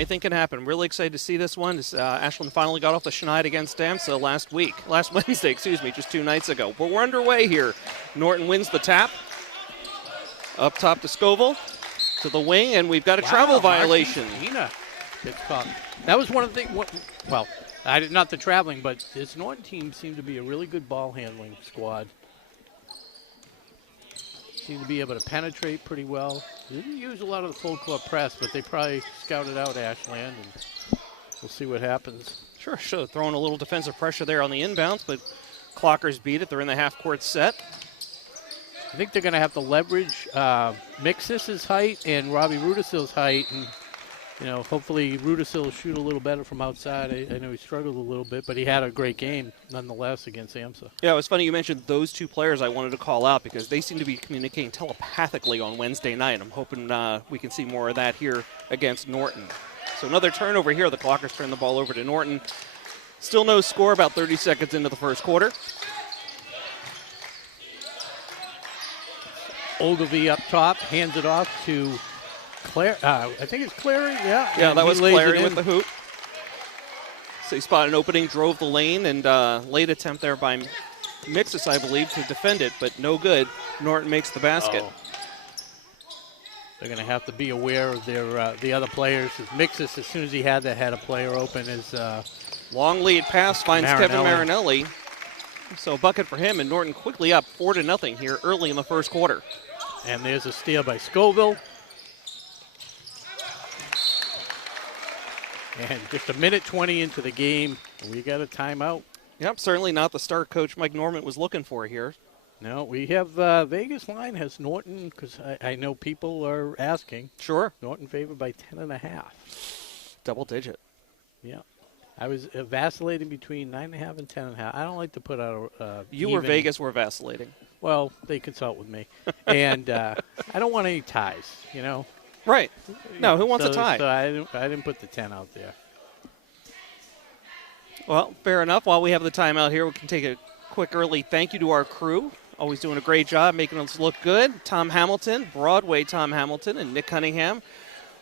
anything can happen. Really excited to see this one. Ashland finally got off the schneid against Damsa last Wednesday, just 2 nights ago. But we're underway here. Norton wins the tap. Up top to Scoville, to the wing, and we've got a travel violation. That was one of the things, well, not the traveling, but this Norton team seemed to be a really good ball handling squad. Seemed to be able to penetrate pretty well. They didn't use a lot of the full court press, but they probably scouted out Ashland, and we'll see what happens. Sure. Throwing a little defensive pressure there on the inbounds, but Clockers beat it. They're in the half-court set. I think they're going to have to leverage Mixis's height and Robbie Rudisil's height, and hopefully Rudisil will shoot a little better from outside. I know he struggled a little bit, but he had a great game nonetheless against AMSA. Yeah, it was funny you mentioned those two players I wanted to call out because they seem to be communicating telepathically on Wednesday night. I'm hoping we can see more of that here against Norton. So another turnover here. The Clockers turn the ball over to Norton. Still no score, about 30 seconds into the first quarter. Ogilvie up top, hands it off to Claire. I think it's Clary, yeah. Yeah, that was Clary with the hoop. So he spotted an opening, drove the lane, and late attempt there by Mixis, I believe, to defend it, but no good. Norton makes the basket. They're going to have to be aware of the other players. Mixis, as soon as he had a player open, is long lead pass finds Kevin Marinelli. So a bucket for him, and Norton quickly up 4-0 here early in the first quarter. And there's a steal by Scoville. And just a minute 20 into the game, we got a timeout. Yep, certainly not the start Coach Mike Norman was looking for here. No, we have Vegas line has Norton, because I know people are asking. Sure. Norton favored by 10.5. Double digit. Yeah. I was vacillating between 9.5 and 10.5. I don't like to put out You or Vegas were vacillating. Well, they consult with me. And I don't want any ties, Right. No, who wants a tie? So I didn't put the 10 out there. Well, fair enough. While we have the timeout here, we can take a quick early thank you to our crew. Always doing a great job, making us look good. Tom Hamilton, Broadway Tom Hamilton, and Nick Cunningham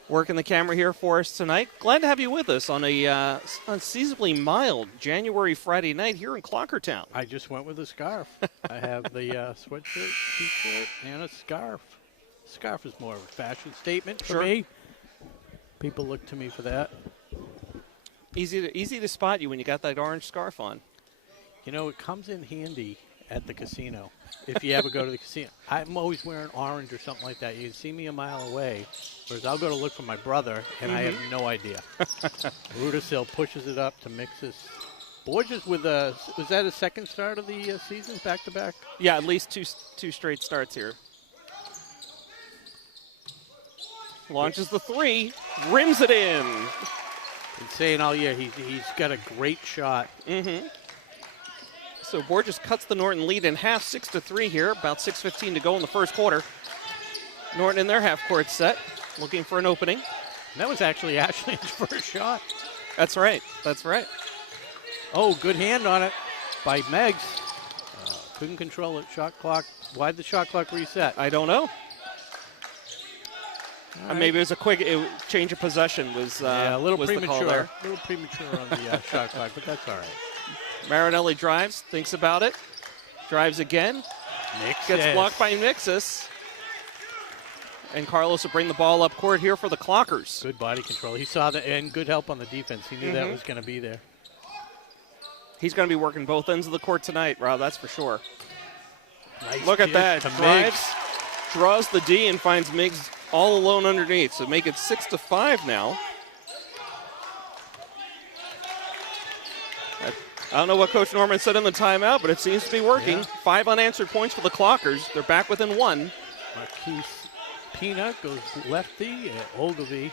working the camera here for us tonight. Glad to have you with us on a unseasonably mild January Friday night here in Clockertown. I just went with a scarf. I have the sweatshirt, t-shirt, and a scarf. Scarf is more of a fashion statement for me. People look to me for that. Easy to spot you when you got that orange scarf on. It comes in handy at the casino if you ever go to the casino. I'm always wearing orange or something like that. You can see me a mile away, whereas I'll go to look for my brother, and I have no idea. Rudisil pushes it up to Mixis. Borges was that his second start of the season, back-to-back? Yeah, at least two straight starts here. Launches the three, rims it in. Been saying all year he's got a great shot. So Borges cuts the Norton lead in half, 6-3 here. About 6:15 to go in the first quarter. Norton in their half-court set, looking for an opening. And that was actually Ashley's first shot. That's right. Oh, good hand on it by Meggs. Couldn't control it. Shot clock. Why'd the shot clock reset? I don't know. Right. Maybe it was a quick change of possession. A little was premature. The call there. A little premature on the shot clock, but that's all right. Marinelli drives, thinks about it, drives again. Gets blocked by Mixis. And Carlos will bring the ball up court here for the Clockers. Good body control. He saw that, and good help on the defense. He knew that was going to be there. He's going to be working both ends of the court tonight, Rob, that's for sure. Nice. Look at that. Drives, draws the D, and finds Miggs all alone underneath. So make it 6-5 now. I don't know what Coach Norman said in the timeout, but it seems to be working. 5 unanswered points for the Clockers. They're back within 1. Marquise Pina goes lefty, and Ogilvie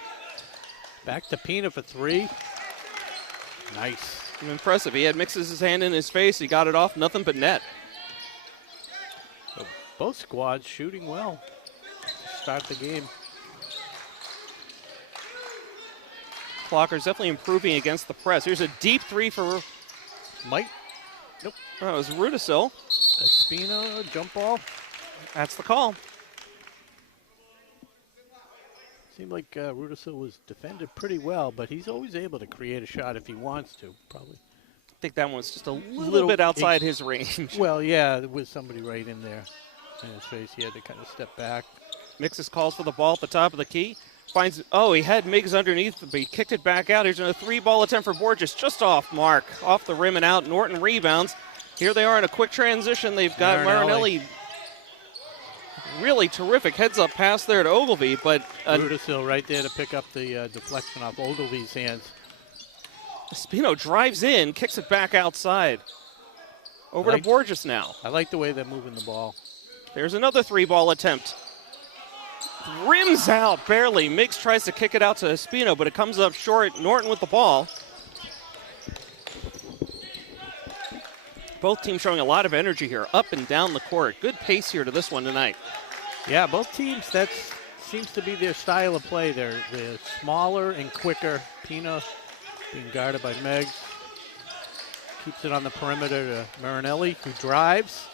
back to Pina for 3. Nice. Impressive. He had Mixes' hand in his face. He got it off. Nothing but net. So both squads shooting well to start the game. Clockers definitely improving against the press. Here's a deep three for Mike. Nope. Oh, it was Rudisil. Espino, jump ball. That's the call. Seemed like Rudisil was defended pretty well, but he's always able to create a shot if he wants to, probably. I think that one's just a little bit outside his range. Well, yeah, there was somebody right in there in his face. He had to kind of step back. Mixes calls for the ball at the top of the key. Finds, he had Miggs underneath, but he kicked it back out. Here's a 3-ball attempt for Borges, just off mark, off the rim and out. Norton rebounds. Here they are in a quick transition. They've got Marinelli. Really terrific heads-up pass there to Ogilvy, but Rudisil right there to pick up the deflection off Ogilvy's hands. Espino drives in, kicks it back outside. Over to Borges now. I like the way they're moving the ball. There's another 3-ball attempt. Rims out, barely. Miggs tries to kick it out to Espino, but it comes up short. Norton with the ball. Both teams showing a lot of energy here, up and down the court. Good pace here to this one tonight. Yeah, both teams, that seems to be their style of play. They're smaller and quicker. Pina being guarded by Miggs. Keeps it on the perimeter to Marinelli, who drives.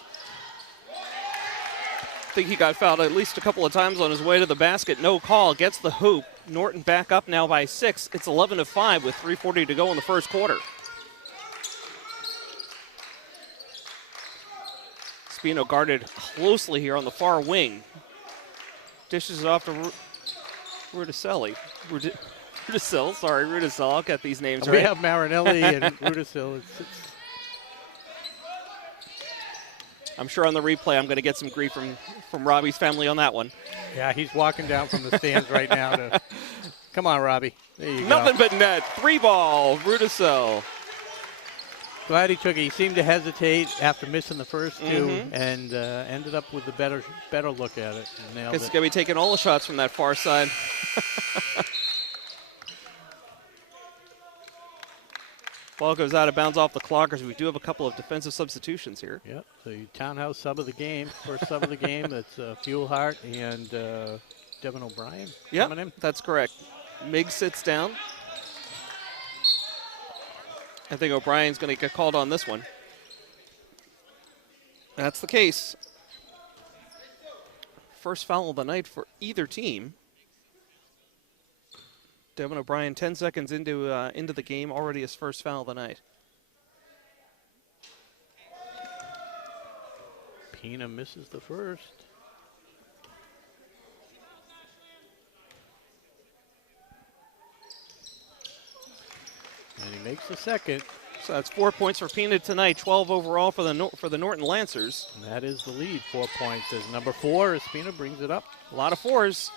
I think he got fouled at least a couple of times on his way to the basket. No call, gets the hoop. Norton back up now by 6. It's 11-5 with 3:40 to go in the first quarter. Espino guarded closely here on the far wing. Dishes it off to Rudicelli. Rudisil. I'll get these names right. We have Marinelli and Rudisil. I'm sure on the replay I'm going to get some grief from Robbie's family on that one. Yeah, he's walking down from the stands right now. Come on, Robbie. There you go. Nothing but net. 3-ball, Rudisil. Glad he took it. He seemed to hesitate after missing the first two and ended up with a better look at it. Nailed It's it. going to be taking all the shots from that far side. Ball goes out of bounds off the Clockers. We do have a couple of defensive substitutions here. Yep, so your townhouse sub of the game, first sub of the game, that's Fuelhart and Devin O'Brien coming in. That's correct. Miggs sits down. I think O'Brien's going to get called on this one. That's the case. First foul of the night for either team. Devin O'Brien 10 seconds into the game, already his first foul of the night. Pina misses the first. And he makes the second. So that's 4 points for Pina tonight, 12 overall for the Norton Lancers. And that is the lead, 4 points. As number 4, as Pina brings it up. A lot of 4s.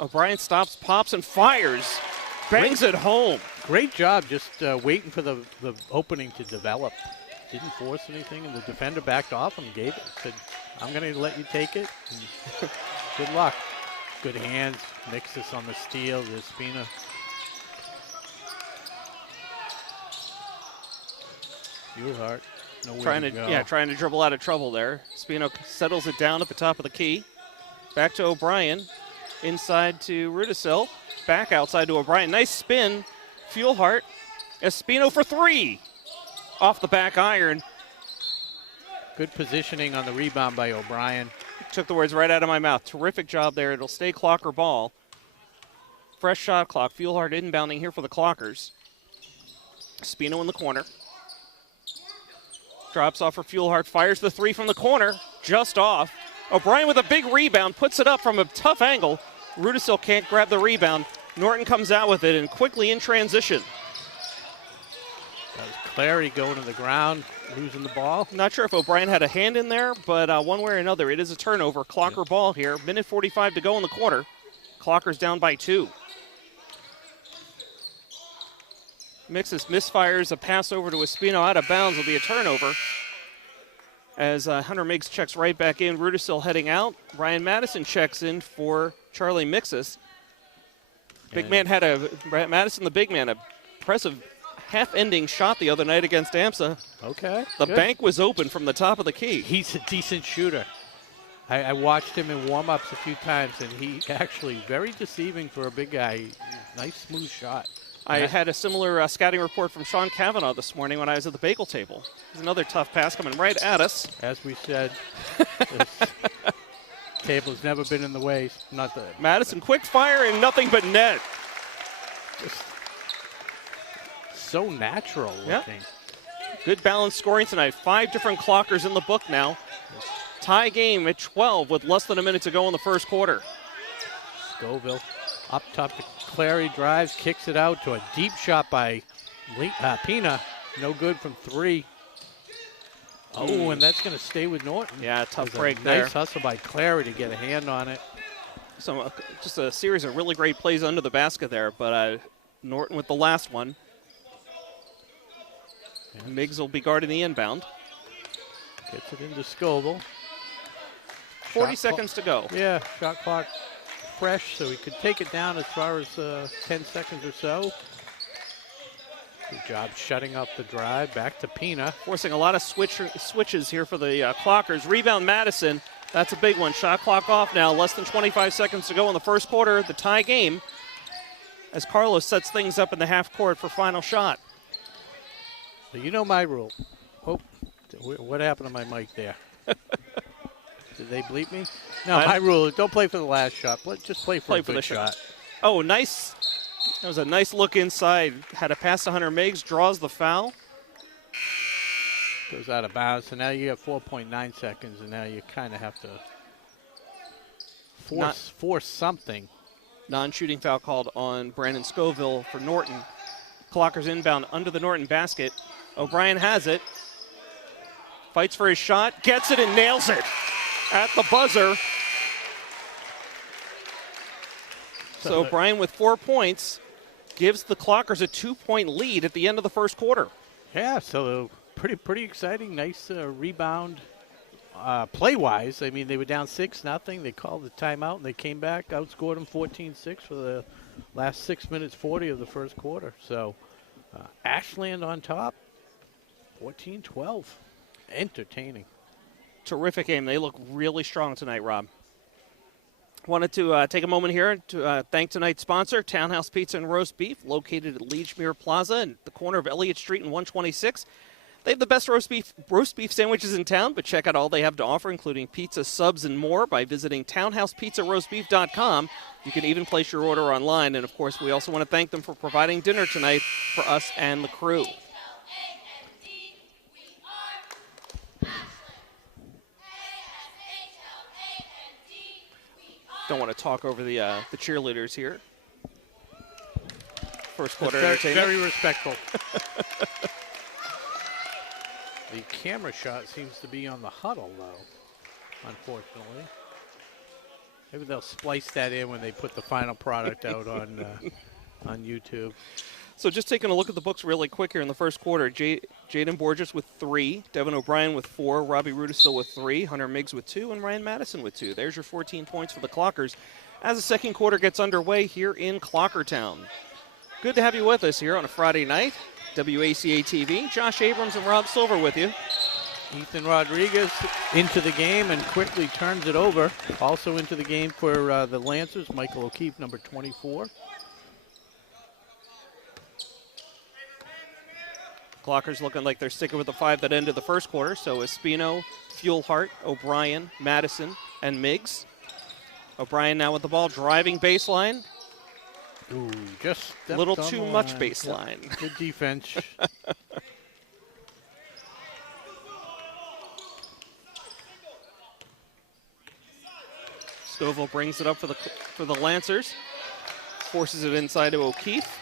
O'Brien stops, pops, and fires. Bangs it home. Great job just waiting for the opening to develop. Didn't force anything, and the defender backed off and gave it. Said, I'm going to let you take it. Good luck. Good hands. Mixes on the steal. There's Spina. Fuelhart. Trying to dribble out of trouble there. Spino settles it down at the top of the key. Back to O'Brien. Inside to Rudisil. Back outside to O'Brien. Nice spin. Fuelhart. Espino for 3. Off the back iron. Good positioning on the rebound by O'Brien. Took the words right out of my mouth. Terrific job there. It'll stay clock or ball. Fresh shot clock. Fuelhart inbounding here for the Clockers. Espino in the corner. Drops off for Fuelhart. Fires the 3 from the corner. Just off. O'Brien with a big rebound. Puts it up from a tough angle. Rudisil can't grab the rebound. Norton comes out with it and quickly in transition. That was Clary going to the ground, losing the ball. Not sure if O'Brien had a hand in there, but one way or another, it is a turnover. Clocker ball here. Minute 45 to go in the quarter. Clockers down by 2. Mixes, misfires, a pass over to Espino out of bounds. Will be a turnover. As Hunter Miggs checks right back in. Rudisil heading out. Ryan Madison checks in for Charlie Mixes. Madison the big man, a impressive half-ending shot the other night against AMSA. Okay. The bank was open from the top of the key. He's a decent shooter. I watched him in warm-ups a few times, and he actually very deceiving for a big guy. Nice, smooth shot. I had a similar scouting report from Sean Cavanaugh this morning when I was at the bagel table. There's another tough pass coming right at us. As we said, Table's never been in the way. Not the Madison, quick fire and nothing but net. just so natural looking. Good balanced scoring tonight. 5 different clockers in the book now. Tie game at 12 with less than a minute to go in the first quarter. Scoville up top to Clary, drives, kicks it out to a deep shot by Pina. No good from 3. Oh, and that's going to stay with Norton. Yeah, tough It was break a there. nice hustle by Clary to get a hand on it. So just a series of really great plays under the basket there, but Norton with the last one. Yeah. Miggs will be guarding the inbound. Gets it into Scoville. 40 seconds to go. Yeah, shot clock fresh, so he could take it down as far as 10 seconds or so. Good job shutting up the drive. Back to Pina. Forcing a lot of switches here for the Clockers. Rebound Madison. That's a big one. Shot clock off now. Less than 25 seconds to go in the first quarter. The tie game as Carlos sets things up in the half court for final shot. So you know my rule. Oh, what happened to my mic there? Did they bleep me? No, my rule is don't play for the last shot. Just play for a good shot. Oh, nice. That was a nice look inside. Had a pass to Hunter Meigs. Draws the foul. Goes out of bounds. So now you have 4.9 seconds, and now you kind of have to force something. Non-shooting foul called on Brandon Scoville for Norton. Clockers inbound under the Norton basket. O'Brien has it. Fights for his shot. Gets it and nails it at the buzzer. So O'Brien with 4 points gives the Clockers a 2-point lead at the end of the first quarter. Yeah, so pretty exciting. Nice rebound play-wise. I mean, they were down 6-0. They called the timeout, and they came back, outscored them 14-6 for the last 6 minutes 40 of the first quarter. So Ashland on top, 14-12. Entertaining. Terrific game. They look really strong tonight, Rob. Wanted to take a moment here to thank tonight's sponsor, Townhouse Pizza and Roast Beef, located at Leechmere Plaza in the corner of Elliott Street and 126. They have the best roast beef sandwiches in town, but check out all they have to offer, including pizza, subs, and more by visiting townhousepizzaroastbeef.com. You can even place your order online. And, of course, we also want to thank them for providing dinner tonight for us and the crew. Don't want to talk over the cheerleaders here. First quarter entertainment. Very respectful. The camera shot seems to be on the huddle, though, unfortunately. Maybe they'll splice that in when they put the final product out on YouTube. So just taking a look at the books really quick here in the first quarter. Jaden Borges with 3, Devin O'Brien with 4, Robbie Rudisill with 3, Hunter Miggs with 2, and Ryan Madison with 2. There's your 14 points for the Clockers as the second quarter gets underway here in Clockertown. Good to have you with us here on a Friday night. WACA-TV. Josh Abrams and Rob Silver with you. Ethan Rodriguez into the game and quickly turns it over. Also into the game for the Lancers, Michael O'Keefe, number 24. Clockers looking like they're sticking with the 5 that ended the first quarter. So Espino, Fuelhart, O'Brien, Madison, and Miggs. O'Brien now with the ball, driving baseline. Ooh, just a little too much baseline. Yep. Good defense. Scoville brings it up for the Lancers. Forces it inside to O'Keefe.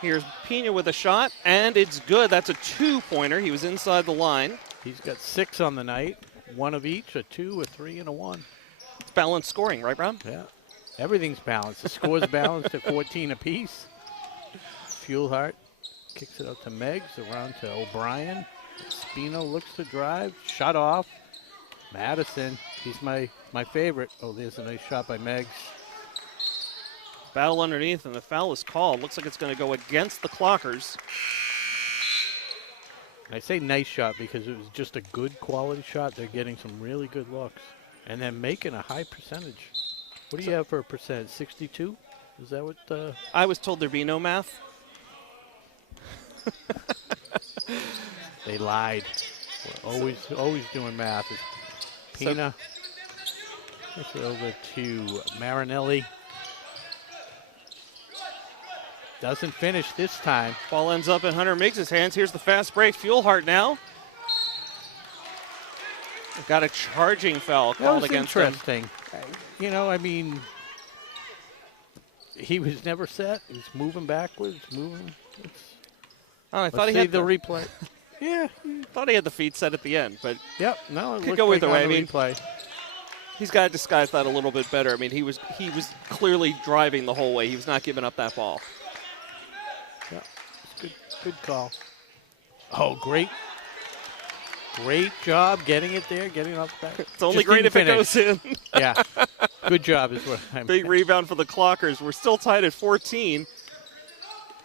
Here's Pina with a shot, and it's good. That's a 2-pointer. He was inside the line. He's got 6 on the night. 1 of each, a 2, a 3, and a 1. It's balanced scoring, right, Rob? Yeah. Everything's balanced. The score's balanced at 14 apiece. Fuelhart kicks it out to Meigs, around to O'Brien. Spino looks to drive, shut off. Madison, he's my favorite. Oh, there's a nice shot by Meigs. Battle underneath, and the foul is called. Looks like it's going to go against the Clockers. I say nice shot because it was just a good quality shot. They're getting some really good looks. And then making a high percentage. What do you have for a percent? 62? Is that what? I was told there'd be no math. They lied. We're always doing math. Pina Push it over to Marinelli. Doesn't finish this time. Ball ends up in Hunter Miggs' hands. Here's the fast break. Fuelhart now. Got a charging foul called against him. Interesting. You know, I mean, he was never set. He was moving backwards, moving. I thought he had the replay. Yeah, thought he had the feet set at the end, but yep. No, it could go either way. I mean, replay. He's got to disguise that a little bit better. I mean, he was clearly driving the whole way. He was not giving up that ball. Yeah, good call. Oh, great job getting it there, getting off the back. It's only great if it goes in. Yeah, good job is what I'm. Big rebound for the Clockers. We're still tied at 14.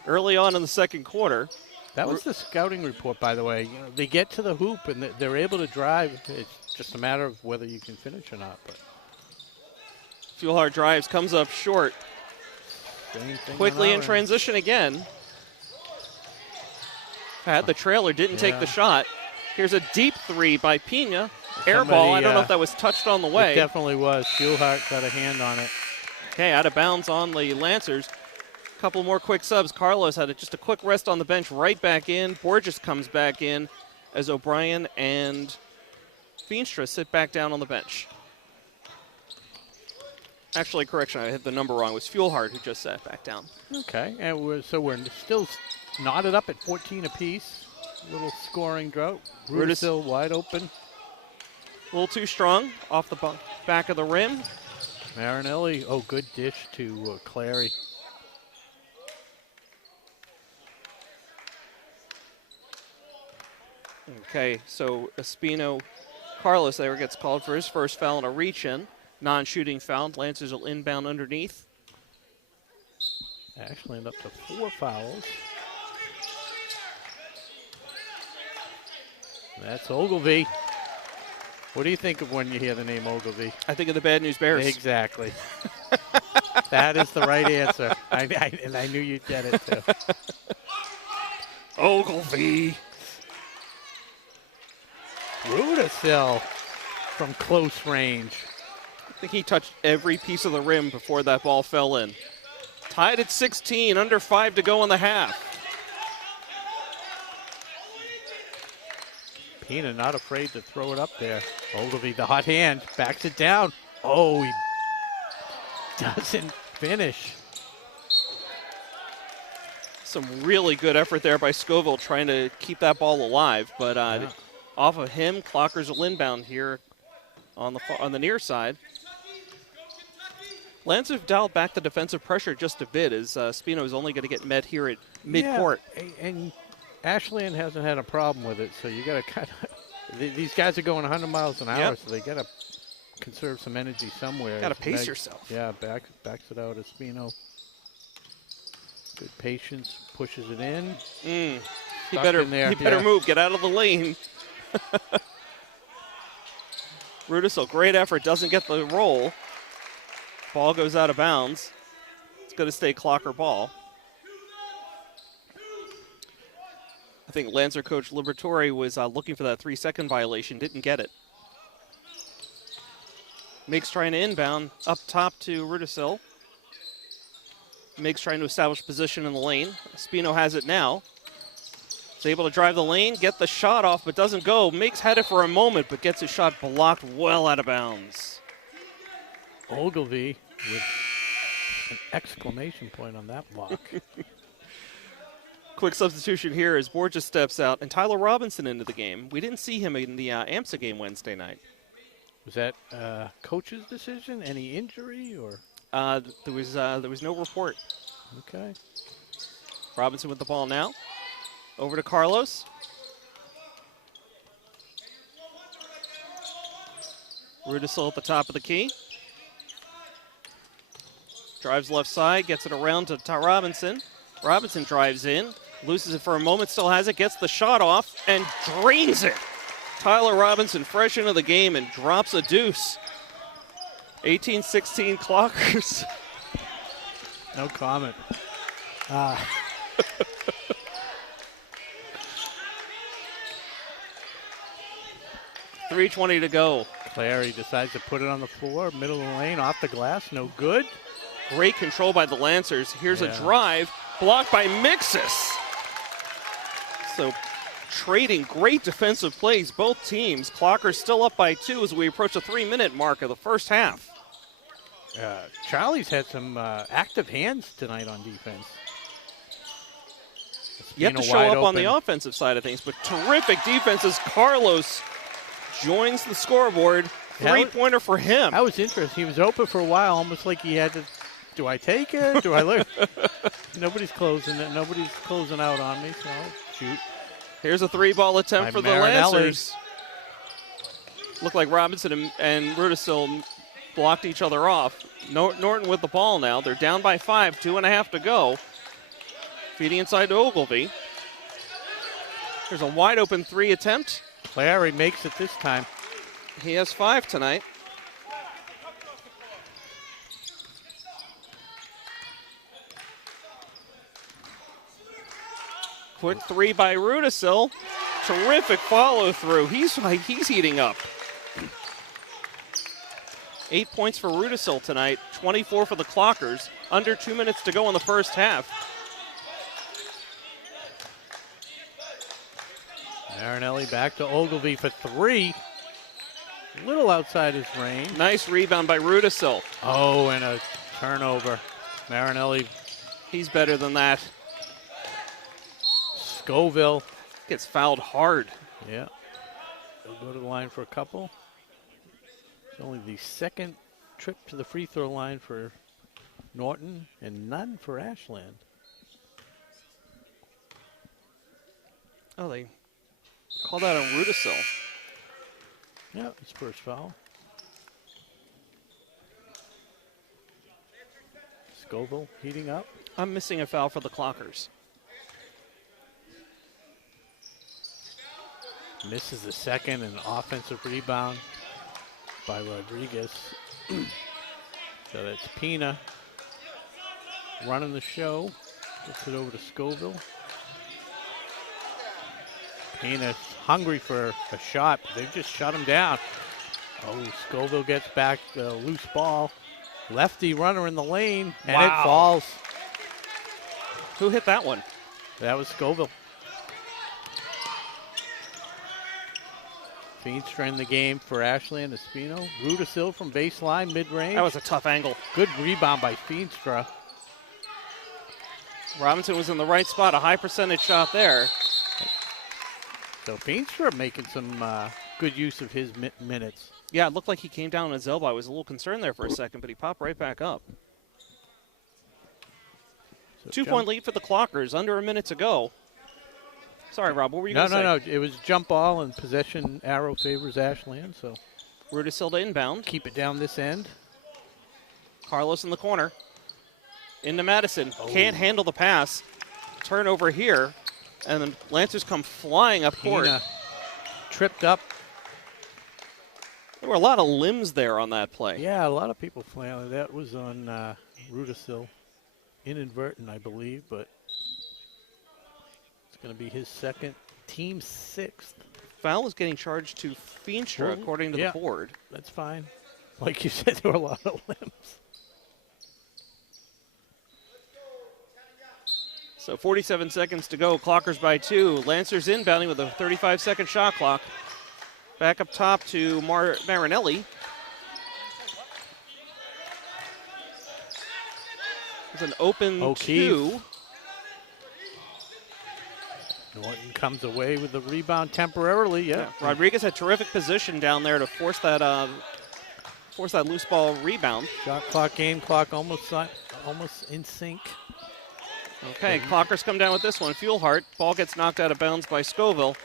Early on in the second quarter. That was the scouting report, by the way. You know, they get to the hoop and they're able to drive. It's just a matter of whether you can finish or not. But Fuelhart drives, comes up short. Quickly in transition again. Had the trailer, didn't take the shot. Here's a deep three by Pena. Air ball. I don't know if that was touched on the way. It definitely was. Fuelhart got a hand on it. Okay, out of bounds on the Lancers. Couple more quick subs. Carlos had just a quick rest on the bench, right back in. Borges comes back in as O'Brien and Feenstra sit back down on the bench. Actually, correction, I hit the number wrong. It was Fuelhart who just sat back down. Okay, and we're still knotted up at 14 apiece. Little scoring drought. Rudis still wide open. A little too strong off the back of the rim. Marinelli, good dish to Clary. Okay, so Espino Carlos there gets called for his first foul and a reach-in. Non-shooting foul. Lancers will inbound underneath. Actually end up to 4 fouls. That's Ogilvy. What do you think of when you hear the name Ogilvy? I think of the Bad News Bears. Exactly. That is the right answer. And I knew you'd get it, too. Ogilvy. Rudisill from close range. I think he touched every piece of the rim before that ball fell in. Tied at 16, under 5 to go in the half. Pena not afraid to throw it up there. Ogilvy, the hot hand, backs it down. Oh, he doesn't finish. Some really good effort there by Scoville trying to keep that ball alive, but off of him, Clockers will inbound here on the near side. Lancers have dialed back the defensive pressure just a bit as Spino is only going to get met here at midcourt. Yeah, and Ashland hasn't had a problem with it, so you got to kind of. These guys are going 100 miles an hour, so they got to conserve some energy somewhere. Got to pace yourself. Yeah, backs it out. Espino. Good patience, pushes it in. He better move. Get out of the lane. Rudisill, great effort, doesn't get the roll. Ball goes out of bounds. It's going to stay Clocker ball. I think Lancer coach Liberatore was looking for that 3-second violation, didn't get it. Miggs trying to inbound up top to Rudisill. Miggs trying to establish position in the lane. Espino has it now. He's able to drive the lane, get the shot off, but doesn't go. Miggs had it for a moment, but gets his shot blocked well out of bounds. Ogilvy with an exclamation point on that block. Quick substitution here as Borges steps out and Tyler Robinson into the game. We didn't see him in the AMSA game Wednesday night. Was that coach's decision? Any injury or? There was no report. Okay. Robinson with the ball now. Over to Carlos. Rudisill at the top of the key. Drives left side, gets it around to Robinson. Robinson drives in, loses it for a moment, still has it, gets the shot off, and drains it. Tyler Robinson fresh into the game and drops a deuce. 18-16 Clockers. No comment. 3:20 to go. Clary decides to put it on the floor, middle of the lane, off the glass, no good. Great control by the Lancers. Here's a drive, blocked by Mixus. So trading great defensive plays, both teams. Clockers still up by 2 as we approach the 3-minute mark of the first half. Charlie's had some active hands tonight on defense. You have to show up on the offensive side of things, but terrific defense as Carlos joins the scoreboard. Three-pointer for him. That was interesting. He was open for a while, almost like he had to, do I take it? Do I look? Nobody's closing it. Nobody's closing out on me, so I'll shoot. Here's a 3-ball attempt for the Lancers. Looked like Robinson and Rudisil blocked each other off. Norton with the ball now. They're down by 5, 2.5 to go. Feeding inside to Ogilvy. There's a wide open 3 attempt. Clary makes it this time. He has 5 tonight. Quick 3 by Rudisil. Terrific follow through. He's heating up. 8 points for Rudisil tonight. 24 for the Clockers. Under 2 minutes to go in the first half. Marinelli back to Ogilvy for 3. A little outside his range. Nice rebound by Rudisil. Oh, and a turnover. Marinelli. He's better than that. Scoville. Gets fouled hard. Yeah. He'll go to the line for a couple. It's only the second trip to the free throw line for Norton and none for Ashland. Oh, they called out on Rudisil. Yeah, his first foul. Scoville heating up. I'm missing a foul for the Clockers. Misses the second, and offensive rebound by Rodriguez. So that's Pina running the show. Gets it over to Scoville. Pina's hungry for a shot, but they've just shut him down. Oh, Scoville gets back the loose ball. Lefty runner in the lane, and it falls. Who hit that one? That was Scoville. Feenstra in the game for Ashland Espino. Rudisil from baseline, mid-range. That was a tough angle. Good rebound by Feenstra. Robinson was in the right spot, a high percentage shot there. So Feenstra making some good use of his minutes. Yeah, it looked like he came down on his elbow. I was a little concerned there for a second, but he popped right back up. So 2-point lead for the Clockers, under a minute to go. Sorry, Rob, what were you going to say? No. It was jump ball, and possession arrow favors Ashland, so. Rudisil to inbound. Keep it down this end. Carlos in the corner. Into Madison. Oh. Can't handle the pass. Turnover here. And then Lancers come flying up court. Tripped up. There were a lot of limbs there on that play. Yeah, a lot of people flailing. That was on Rudisil. Inadvertent, I believe, but it's going to be his second, team 6th. Foul is getting charged to Feenstra, according to the board. That's fine. Like you said, there were a lot of limbs. So 47 seconds to go. Clockers by 2. Lancers inbounding with a 35-second shot clock. Back up top to Marinelli. It's an open O'Keefe. 2. Norton comes away with the rebound temporarily. Yeah. Rodriguez had terrific position down there to force that loose ball rebound. Shot clock, game clock, almost in sync. Okay, Clockers come down with this one. Fuelhart, ball gets knocked out of bounds by Scoville.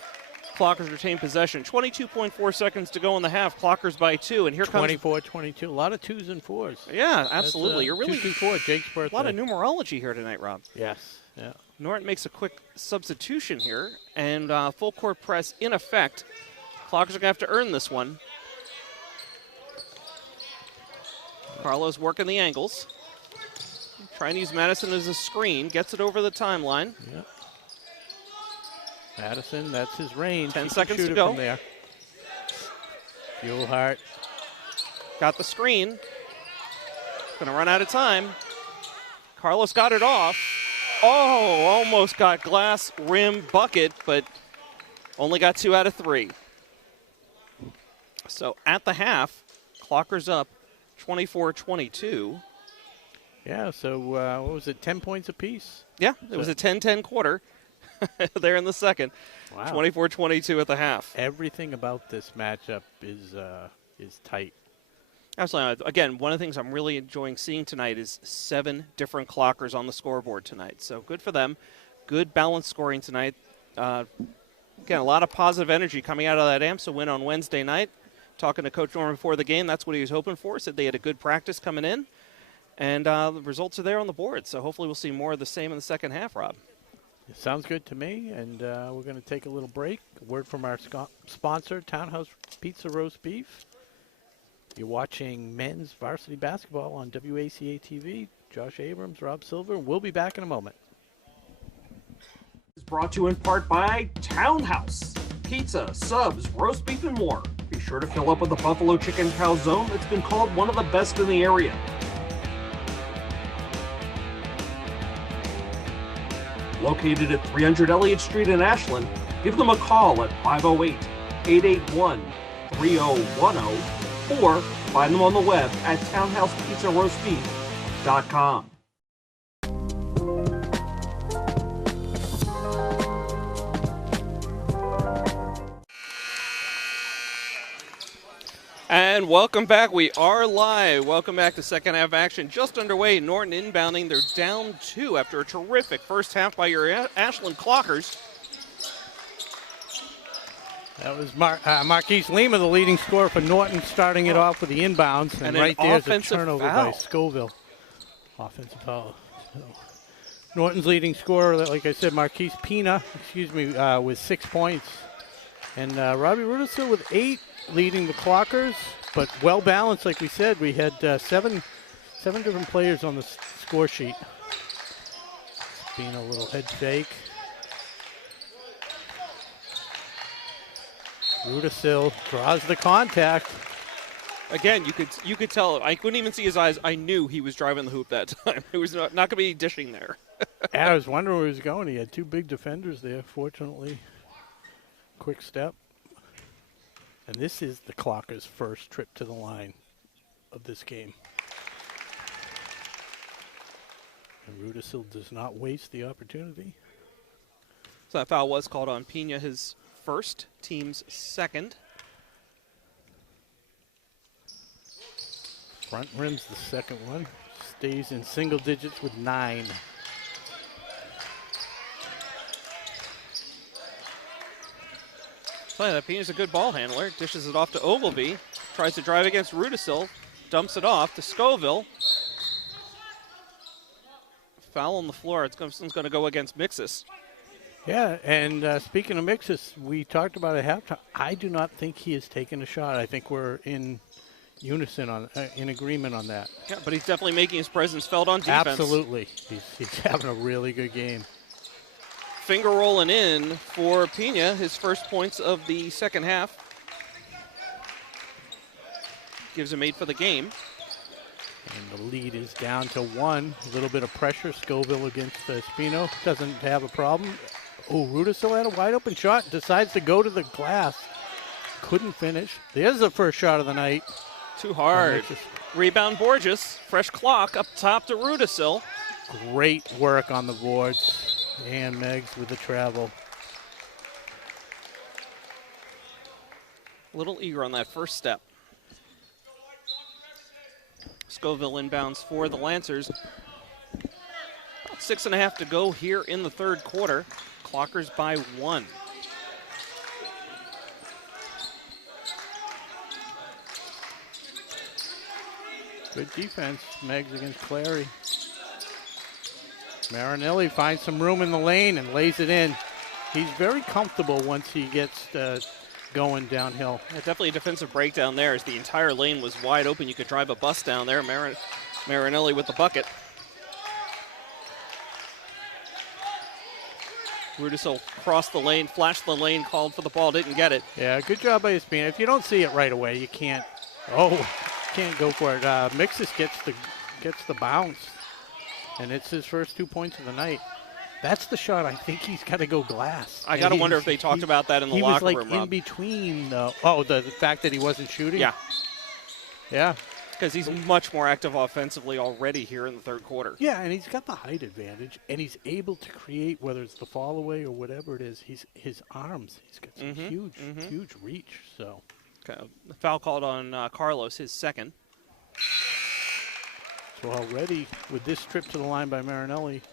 Clockers retain possession. 22.4 seconds to go in the half. Clockers by 2, and here comes 24-22. A lot of 2s and 4s. Yeah, absolutely. You're really 2-2-4. Jake's birthday. A lot of numerology here tonight, Rob. Yes. Yeah. Norton makes a quick substitution here, and full court press in effect. Clockers are going to have to earn this one. Carlos working the angles. Trying to use Madison as a screen. Gets it over the timeline. Yep. Madison, that's his range. 10 seconds to go. From there. Fuelhart. Got the screen. Gonna run out of time. Carlos got it off. Oh, almost got glass rim bucket, but only got 2 out of 3. So at the half, Clockers up 24-22. Yeah, so what was it, 10 points apiece? Yeah, it was a 10-10 quarter there in the second. Wow. 24-22 at the half. Everything about this matchup is tight. Absolutely. Again, one of the things I'm really enjoying seeing tonight is 7 different Clockers on the scoreboard tonight. So good for them. Good balanced scoring tonight. Again, a lot of positive energy coming out of that AMSA win on Wednesday night. Talking to Coach Norman before the game, that's what he was hoping for. Said they had a good practice coming in. And the results are there on the board. So hopefully we'll see more of the same in the second half, Rob. It sounds good to me. And we're going to take a little break. A word from our sponsor, Townhouse Pizza Roast Beef. You're watching men's varsity basketball on WACA-TV. Josh Abrams, Rob Silver. We'll be back in a moment. Is brought to you in part by Townhouse. Pizza, subs, roast beef, and more. Be sure to fill up with the Buffalo Chicken Calzone that's been called one of the best in the area. Located at 300 Elliott Street in Ashland, give them a call at 508-881-3010 or find them on the web at townhousepizzaroastbeef.com. And welcome back. We are live. Welcome back to second half action. Just underway. Norton inbounding. They're down 2 after a terrific first half by your Ashland Clockers. That was Marquise Lima, the leading scorer for Norton, starting it off with the inbounds. And right there's a turnover by Scoville. Offensive foul. So, Norton's leading scorer, like I said, Marquise Pina, with 6 points. And Robbie Rudisil with 8, leading the Clockers, but well balanced, like we said. We had seven different players on the score sheet. Being a little head fake. Rudisil draws the contact. Again, you could tell. I couldn't even see his eyes. I knew he was driving the hoop that time. It was not going to be dishing there. I was wondering where he was going. He had 2 big defenders there, fortunately. Quick step. And this is the Clockers' first trip to the line of this game. And Rudisil does not waste the opportunity. So that foul was called on Pina, his first, team's second. Front rim's the second one. Stays in single digits with 9. That Pina's a good ball handler. Dishes it off to Ogilvy. Tries to drive against Rudisil. Dumps it off to Scoville. Foul on the floor. It's going to go against Mixus. Yeah, and speaking of Mixus, we talked about at halftime. I do not think he has taken a shot. I think we're in unison in agreement on that. Yeah, but he's definitely making his presence felt on defense. Absolutely. He's having a really good game. Finger rolling in for Pina, his first points of the second half. Gives him 8 for the game. And the lead is down to 1. A little bit of pressure. Scoville against Spino. Doesn't have a problem. Oh, Rudisil had a wide open shot. Decides to go to the glass. Couldn't finish. There's the first shot of the night. Too hard. Rebound Borges. Fresh clock up top to Rudisil. Great work on the boards. And Meggs with the travel. A little eager on that first step. Scoville inbounds for the Lancers. About 6.5 to go here in the third quarter. Clockers by 1. Good defense, Meggs against Clary. Marinelli finds some room in the lane and lays it in. He's very comfortable once he gets going downhill. Yeah, definitely a defensive breakdown there as the entire lane was wide open. You could drive a bus down there. Marinelli with the bucket. Rudisil crossed the lane, flashed the lane, called for the ball, didn't get it. Yeah, good job by Espina. If you don't see it right away, you can't. Oh, can't go for it. Mixus gets the bounce, and it's his first 2 points of the night. That's the shot. I think he's got to go glass. I got to wonder if they talked about that in the locker room. He was like in between. The fact that he wasn't shooting. Yeah. Yeah. Because he's much more active offensively already here in the third quarter. Yeah, and he's got the height advantage, and he's able to create, whether it's the fall away or whatever it is, his arms. He's got some huge reach. So, okay. The foul called on Carlos, his second. So already with this trip to the line by Marinelli,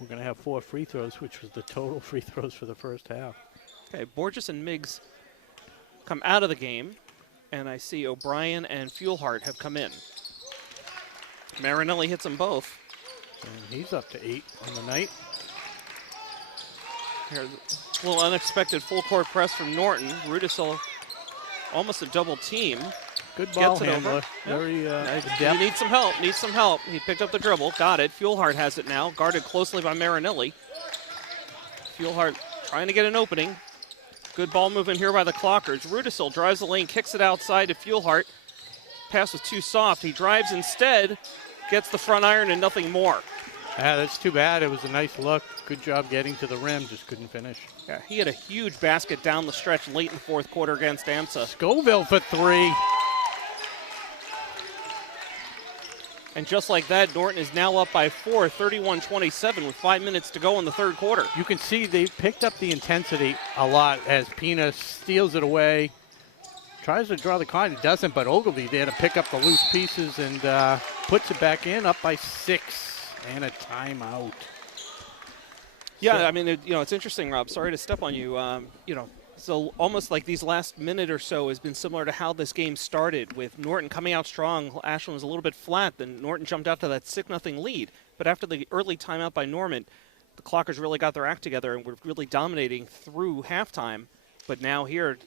we're going to have 4 free throws, which was the total free throws for the first half. Okay, Borges and Miggs come out of the game. And I see O'Brien and Fuelhart have come in. Marinelli hits them both. And he's up to 8 on the night. Here's a little unexpected full court press from Norton. Rudisil almost a double team. Good ball Gets it handler. over. Very He needs some help, He picked up the dribble, got it. Fuelhart has it now, guarded closely by Marinelli. Fuelhart trying to get an opening. Good ball movement here by the Clockers. Rudisil drives the lane, kicks it outside to Fuelhart. Pass was too soft. He drives instead, gets the front iron and nothing more. Yeah, that's too bad. It was a nice look. Good job getting to the rim, just couldn't finish. Yeah, he had a huge basket down the stretch late in the fourth quarter against AMSA. Scoville for 3. And just like that, Norton is now up by 4, 31-27 with 5 minutes to go in the third quarter. You can see they've picked up the intensity a lot as Pina steals it away. Tries to draw the con, he doesn't, but Ogilvy there to pick up the loose pieces and puts it back in, up by 6 and a timeout. Yeah, I mean, it's interesting, Rob. Sorry to step on you. So almost like these last minute or so has been similar to how this game started, with Norton coming out strong. Ashland was a little bit flat, then Norton jumped out to that 6-0 lead. But after the early timeout by Norman, the Clockers really got their act together and were really dominating through halftime. But now here,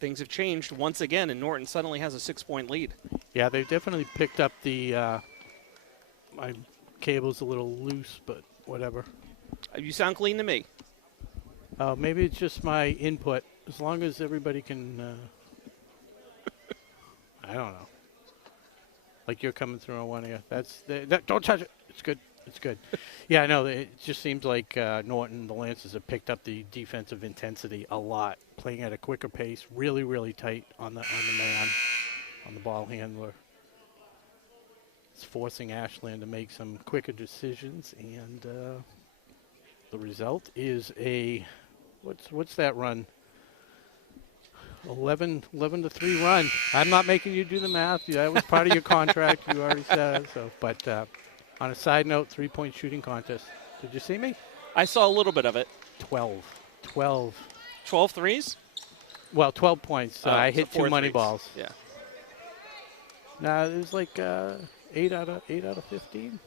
things have changed once again, and Norton suddenly has a 6-point lead. Yeah, they've definitely picked up the my cable's a little loose, but whatever. You sound clean to me. Maybe it's just my input. As long as everybody can, I don't know. Like you're coming through on one of you. Don't touch it. It's good. It's good. Yeah, I know. It just seems like Norton, the Lancers have picked up the defensive intensity a lot, playing at a quicker pace, really, really tight on the man, on the ball handler. It's forcing Ashland to make some quicker decisions, and the result is a what's that run? 11-3 run. I'm not making you do the math. That was part of your contract. You already said so. But on a side note, 3-point shooting contest. Did you see me? I saw a little bit of it. 12 threes? Well, 12 points. I hit 2 money threes. balls. Yeah. No, it was like 8 out of 15.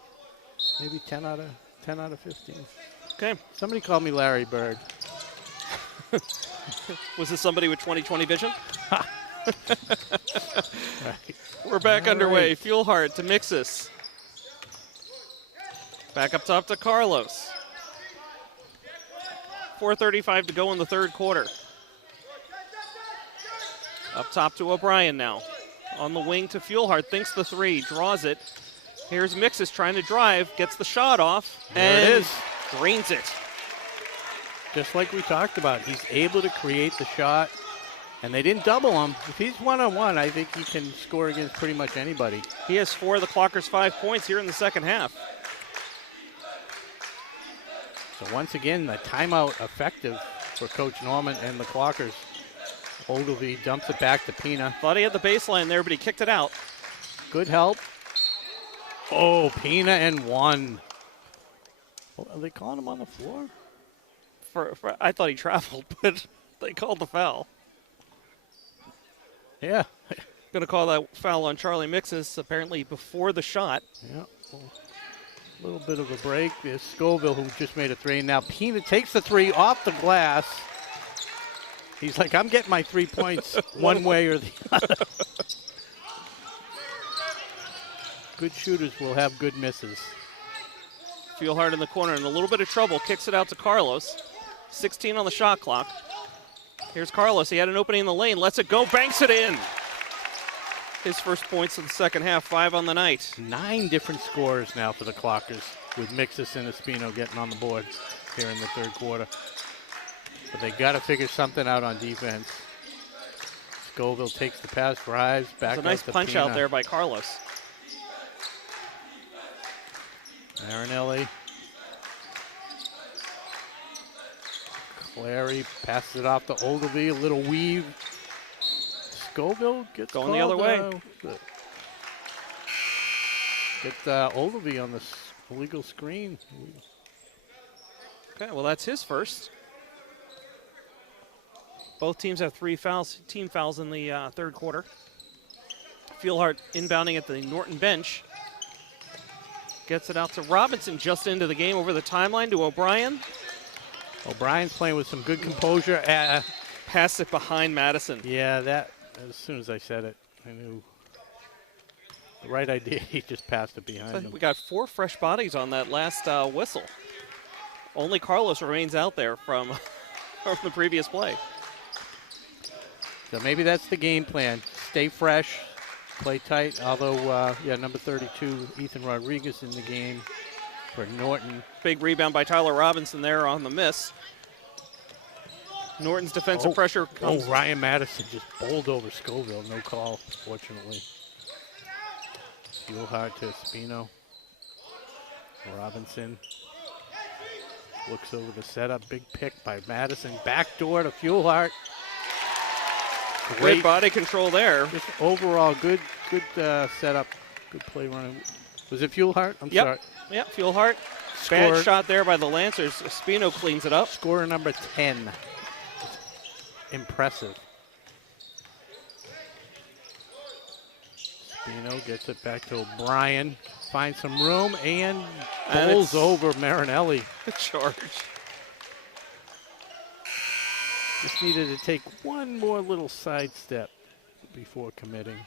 Maybe 10 out of 15. Okay. Somebody called me Larry Bird. Was this somebody with 20/20 vision? Right. We're back All underway. right. Fuelhart to Mixus. Back up top to Carlos. 4:35 to go in the third quarter. Up top to O'Brien now. On the wing to Fuelhart. Thinks the 3. Draws it. Here's Mixus trying to drive. Gets the shot off. There and it is. Drains it. Just like we talked about, he's able to create the shot, and they didn't double him. If he's one-on-one, I think he can score against pretty much anybody. He has 4 of the Clockers' 5 points here in the second half. So once again, the timeout effective for Coach Norman and the Clockers. Ogilvy dumps it back to Pina. Thought he had the baseline there, but he kicked it out. Good help. Oh, Pina and 1. Are they calling him on the floor? I thought he traveled, but they called the foul. Yeah. Going to call that foul on Charlie Mixus, apparently before the shot. Yeah. A little bit of a break. There's Scoville, who just made a 3. Now Pina takes the 3 off the glass. He's like, I'm getting my 3 points one way or the other. Good shooters will have good misses. Fuelhard in the corner in a little bit of trouble. Kicks it out to Carlos. 16 on the shot clock. Here's Carlos. He had an opening in the lane. Lets it go. Banks it in. His first points of the second half. 5 on the night. 9 different scores now for the Clockers, with Mixus and Espino getting on the board here in the third quarter. But they got to figure something out on defense. Scoville takes the pass, drives back. There's a nice punch out there by Carlos. Marinelli. Clary passes it off to Ogilvy. A little weave. Scoville gets going the other way. Get Ogilvy on the illegal screen. Okay, well, that's his first. Both teams have 3 fouls, team fouls in the third quarter. Fuelhard inbounding at the Norton bench. Gets it out to Robinson just into the game over the timeline to O'Brien. O'Brien's playing with some good composure. Pass it behind Madison. Yeah, that, as soon as I said it, I knew the right idea. He just passed it behind him. We got 4 fresh bodies on that last whistle. Only Carlos remains out there from the previous play. So maybe that's the game plan. Stay fresh, play tight. Although, number 32, Ethan Rodriguez in the game for Norton. Big rebound by Tyler Robinson there on the miss. Norton's defensive pressure comes. Ryan Madison just bowled over Scoville. No call, fortunately. Fuelhard to Espino. Robinson looks over the setup. Big pick by Madison. Backdoor to Fuelhard. Great body control there. Just overall good setup. Good play running. Was it Fuelhard? I'm sorry. Yep, Fuelhard. Bad shot there by the Lancers. Espino cleans it up. Scorer number 10. Impressive. Espino gets it back to O'Brien. Finds some room and bowls over Marinelli. Charge. Just needed to take one more little sidestep before committing.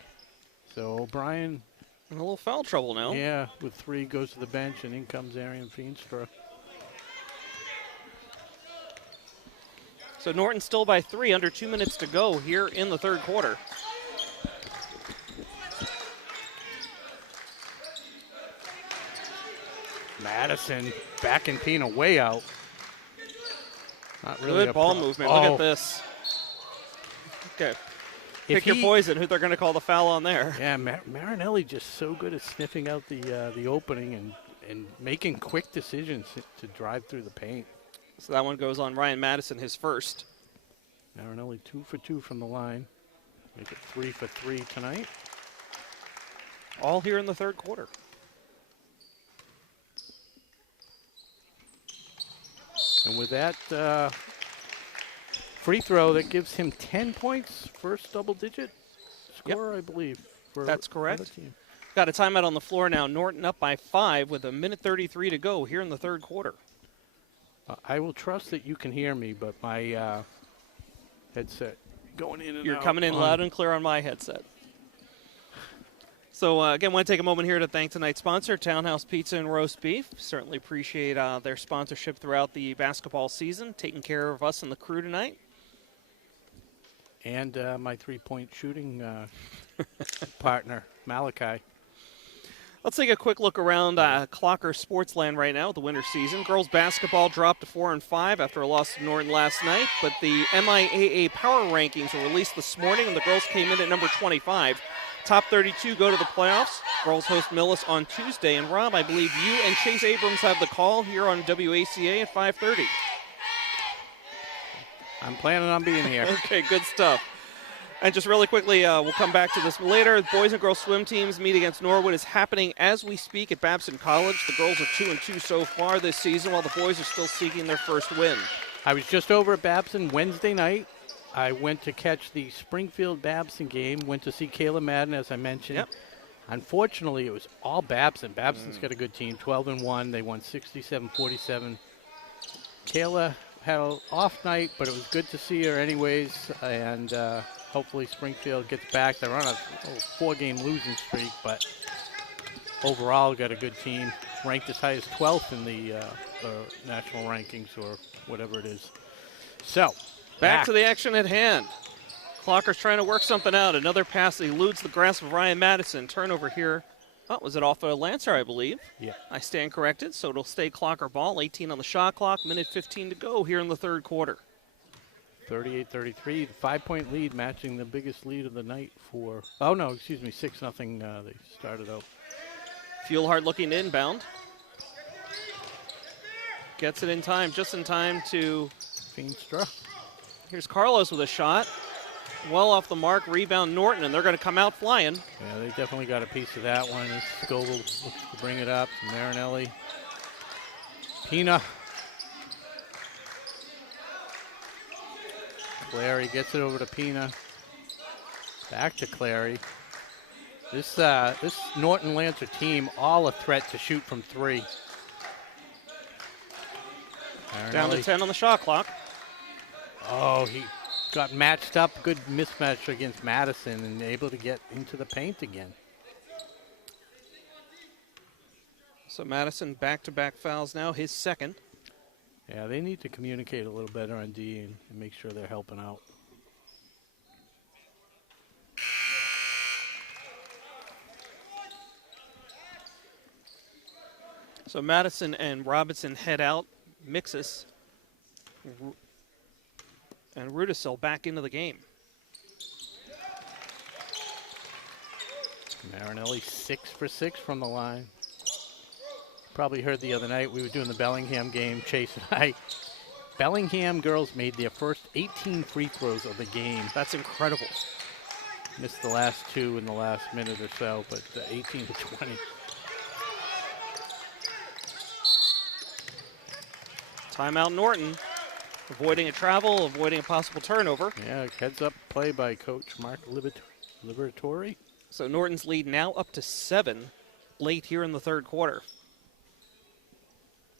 So O'Brien in a little foul trouble now. Yeah, with 3 goes to the bench, and in comes Arian Feenstra. So Norton still by 3, under 2 minutes to go here in the third quarter. Madison backing Pina way out. Not really good ball movement. Look at this. Okay. Pick your poison, who they're going to call the foul on there. Yeah, Marinelli just so good at sniffing out the opening and making quick decisions to drive through the paint. So that one goes on Ryan Madison, his first. Marinelli 2 for 2 from the line. Make it 3 for 3 tonight. All here in the third quarter. And with that free throw, that gives him 10 points, first double-digit score, I believe. That's correct. Got a timeout on the floor now. Norton up by 5 with 1:33 to go here in the third quarter. I will trust that you can hear me, but my headset going in and You're out. coming in loud and clear on my headset. So, again, want to take a moment here to thank tonight's sponsor, Townhouse Pizza and Roast Beef. Certainly appreciate their sponsorship throughout the basketball season, taking care of us and the crew tonight. And my three-point shooting partner, Malachi. Let's take a quick look around Clocker Sportsland right now with the winter season. Girls basketball dropped to 4-5 after a loss to Norton last night, but the MIAA power rankings were released this morning, and the girls came in at number 25. Top 32 go to the playoffs. Girls host Millis on Tuesday. And, Rob, I believe you and Chase Abrams have the call here on WACA at 5:30. I'm planning on being here. Okay, good stuff. And just really quickly, we'll come back to this later. The boys and girls swim teams meet against Norwood is happening as we speak at Babson College. The girls are 2-2 so far this season, while the boys are still seeking their first win. I was just over at Babson Wednesday night. I went to catch the Springfield-Babson game, went to see Kayla Madden, as I mentioned. Yep. Unfortunately, it was all Babson. Babson's got a good team, 12-1. They won 67-47. Kayla had an off night, but it was good to see her anyways, and hopefully Springfield gets back. They're on a 4-game losing streak, but overall got a good team. ranked as high as 12th in the national rankings or whatever it is. So, back to the action at hand. Clockers trying to work something out. Another pass eludes the grasp of Ryan Madison. Turnover here. Oh, was it off of Lancer, I believe? Yeah. I stand corrected, so it'll stay Clocker ball. 18 on the shot clock, minute 15 to go here in the third quarter. 38-33, the 5-point lead matching the biggest lead of the night for, 6-0 they started out. Fuelhard looking to inbound. Gets it in time, just in time to... Feenstra. Here's Carlos with a shot. Well off the mark, rebound Norton, and they're going to come out flying. Yeah, they definitely got a piece of that one. Scoville looks to bring it up. Marinelli. Pina. Clary gets it over to Pina. Back to Clary. This Norton Lancer team, all a threat to shoot from three. Marinelli. Down to 10 on the shot clock. Oh, he got matched up. Good mismatch against Madison and able to get into the paint again. So Madison back-to-back fouls now, his second. Yeah, they need to communicate a little better on D and make sure they're helping out. So Madison and Robinson head out. Mixus and Rudisill back into the game. Marinelli 6 for 6 from the line. Probably heard the other night we were doing the Bellingham game, Chase and I. Bellingham girls made their first 18 free throws of the game. That's incredible. Missed the last two in the last minute or so, but 18 to 20. Timeout Norton. Avoiding a travel, avoiding a possible turnover. Yeah, heads up play by Coach Mark Liberatore. So Norton's lead now up to 7 late here in the third quarter.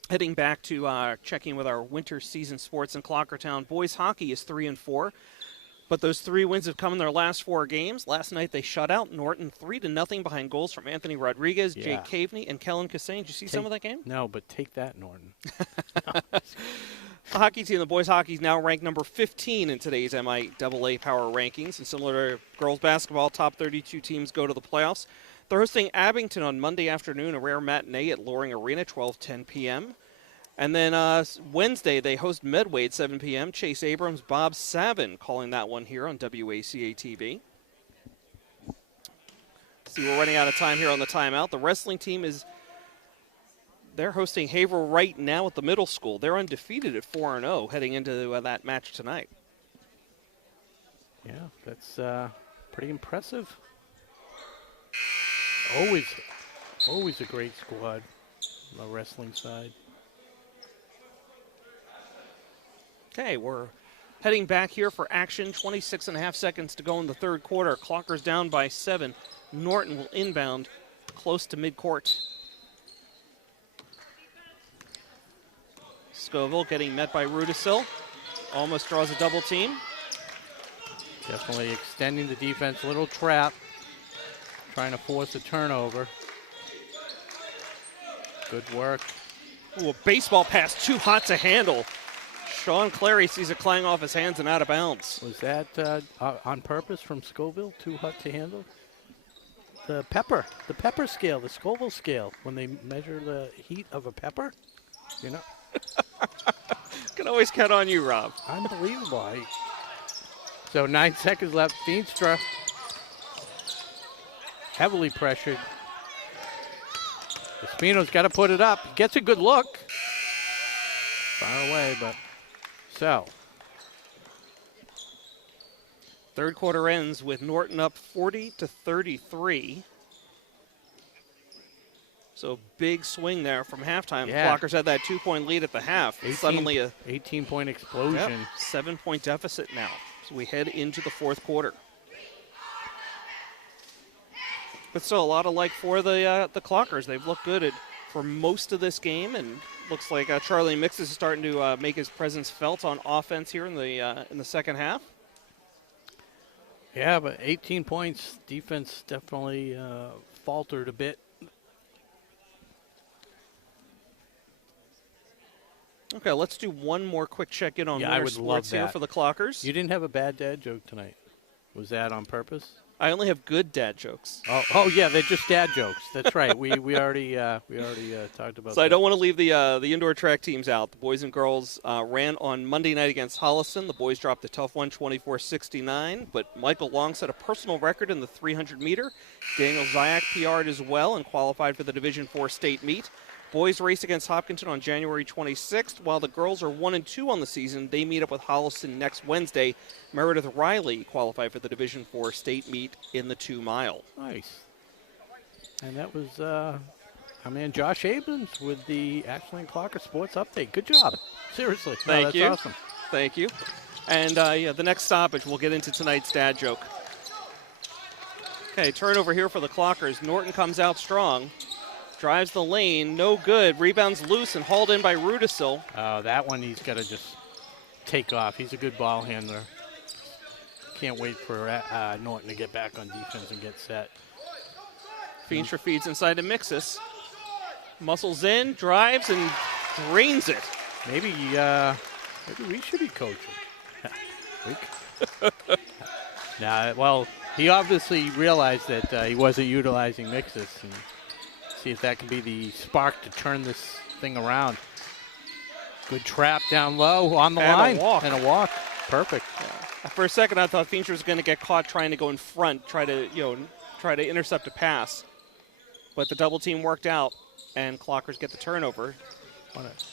Heading back to checking with our winter season sports in Clockertown. Boys hockey is 3-4, but those 3 wins have come in their last 4 games. Last night they shut out Norton 3-0 behind goals from Anthony Rodriguez, Jake Caveney, and Kellen Cassain. Did you see some of that game? No, but take that, Norton. The hockey team, the boys hockey, is now ranked number 15 in today's MIAA Power Rankings. And similar to girls basketball, top 32 teams go to the playoffs. They're hosting Abington on Monday afternoon, a rare matinee at Loring Arena, 12:10 p.m. And then Wednesday, they host Medway at 7 p.m. Chase Abrams, Bob Savin calling that one here on WACA-TV. See, we're running out of time here on the timeout. The wrestling team they're hosting Haverhill right now at the middle school. They're undefeated at 4-0 heading into that match tonight. Yeah, that's pretty impressive. Always a great squad on the wrestling side. Okay, we're heading back here for action. 26.5 seconds to go in the third quarter. Clockers down by 7. Norton will inbound close to midcourt. Scoville getting met by Rudisill. Almost draws a double team. Definitely extending the defense. Little trap. Trying to force a turnover. Good work. Ooh, a baseball pass too hot to handle. Sean Clary sees it clang off his hands and out of bounds. Was that on purpose from Scoville? Too hot to handle? The pepper scale, the Scoville scale, when they measure the heat of a pepper, you know. Can always count on you, Rob. Unbelievable. So 9 seconds left. Feenstra heavily pressured. Espino's got to put it up. Gets a good look. Far away, but so. Third quarter ends with Norton up 40-33. So big swing there from halftime. Yeah. Clockers had that 2-point lead at the half. Suddenly a 18-point explosion. 7-point deficit now. So we head into the fourth quarter. But still a lot of like for the Clockers. They've looked good for most of this game, and looks like Charlie Mix is starting to make his presence felt on offense here in the second half. Yeah, but 18 points. Defense definitely faltered a bit. Okay, let's do one more quick check-in on Yeah, I winter would sports love here that. for the Clockers. You didn't have a bad dad joke tonight. Was that on purpose? I only have good dad jokes. Oh yeah, they're just dad jokes. That's right. We already talked about. So I don't want to leave the indoor track teams out. The boys and girls ran on Monday night against Holliston. The boys dropped a tough one, 24-69. But Michael Long set a personal record in the 300-meter. Daniel Zayak PR'd as well and qualified for the Division IV state meet. Boys race against Hopkinton on January 26th. While the girls are 1-2 on the season, they meet up with Holliston next Wednesday. Meredith Riley qualified for the Division IV state meet in the 2-mile. Nice. And that was our man Josh Abrams with the Ashland Clocker Sports Update. Good job. Seriously. Thank you. That's awesome. Thank you. And, the next stoppage, we'll get into tonight's dad joke. Okay, turnover here for the Clockers. Norton comes out strong. Drives the lane, no good. Rebounds loose and hauled in by Rudisil. Oh, that one he's got to just take off. He's a good ball handler. Can't wait for Norton to get back on defense and get set. Feenstra feeds inside to Mixus. Muscles in, drives, and drains it. Maybe we should be coaching. Well, he obviously realized that he wasn't utilizing Mixus, and see if that can be the spark to turn this thing around. Good trap down low on the line. And a walk. Perfect. Yeah. For a second, I thought Feenstra was going to get caught trying to go in front, try to intercept a pass. But the double team worked out, and Clockers get the turnover. I want to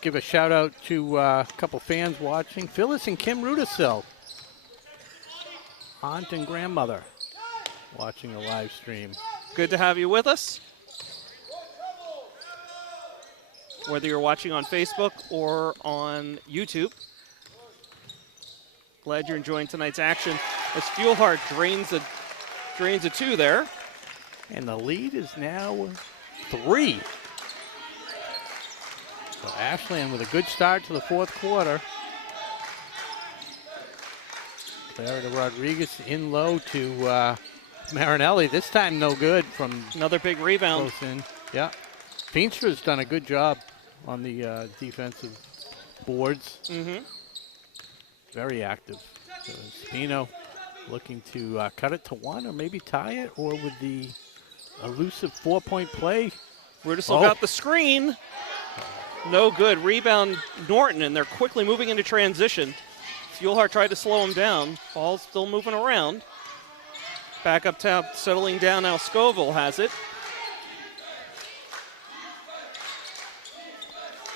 give a shout out to a couple fans watching. Phyllis and Kim Rudisil, aunt and grandmother, watching the live stream. Good to have you with us. Whether you're watching on Facebook or on YouTube. Glad you're enjoying tonight's action. As Fuelhart drains a 2 there. And the lead is now 3. So Ashland with a good start to the fourth quarter. Clara to Rodriguez in low to Marinelli. This time no good from another big rebound. Close in. Yeah. Feenstra's done a good job on the defensive boards. Mm-hmm. Very active. So Spino looking to cut it to 1 or maybe tie it, or with the elusive 4-point play. Rudisil got the screen. No good. Rebound Norton, and they're quickly moving into transition. Fuelhart tried to slow him down. Ball's still moving around. Back up top, settling down now. Scoville has it.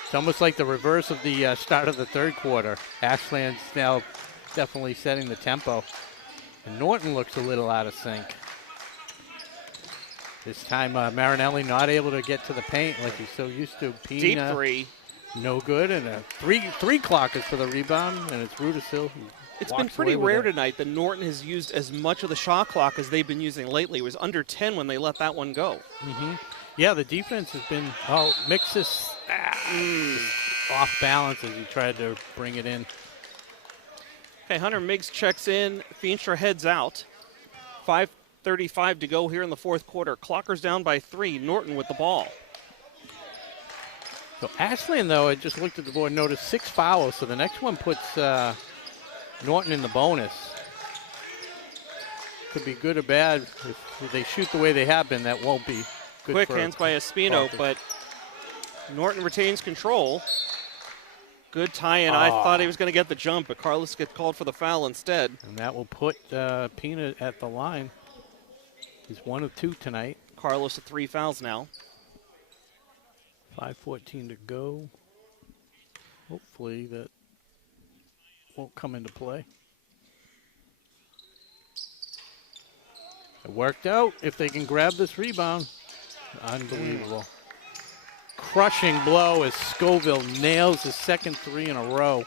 It's almost like the reverse of the start of the third quarter. Ashland's now definitely setting the tempo. And Norton looks a little out of sync. This time Marinelli not able to get to the paint like he's so used to. Pina, deep 3. No good, and a three clockers for the rebound, and it's Rudisil. It's been pretty rare tonight that Norton has used as much of the shot clock as they've been using lately. It was under 10 when they let that one go. Mm-hmm. Yeah, the defense has been, Mixus off balance as he tried to bring it in. Okay, Hunter Miggs checks in. Feenstra heads out. 5:35 to go here in the fourth quarter. Clockers down by 3. Norton with the ball. So Ashland, though, I just looked at the board and noticed 6 fouls. So the next one puts Norton in the bonus. Could be good or bad. If they shoot the way they have been, that won't be good. Quick hands by Espino, but Norton retains control. Good tie-in. I thought he was going to get the jump, but Carlos gets called for the foul instead. And that will put Pina at the line. He's 1 of 2 tonight. Carlos with 3 fouls now. 5:14 to go. Hopefully that won't come into play. It worked out if they can grab this rebound. Unbelievable. Crushing blow as Scoville nails his second 3 in a row.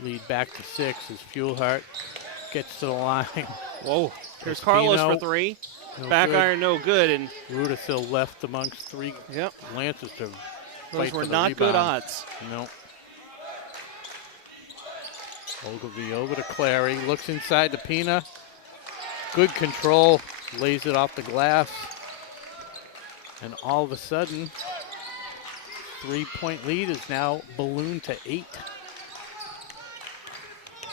Lead back to 6 as Fuelhart gets to the line. Whoa. Here's Carlos for 3. Back iron, no good. And Rudisil left amongst 3 Lancers to those were not good odds. No. Ogilvy over to Clary. Looks inside to Pina. Good control. Lays it off the glass. And all of a sudden, 3-point lead is now ballooned to 8.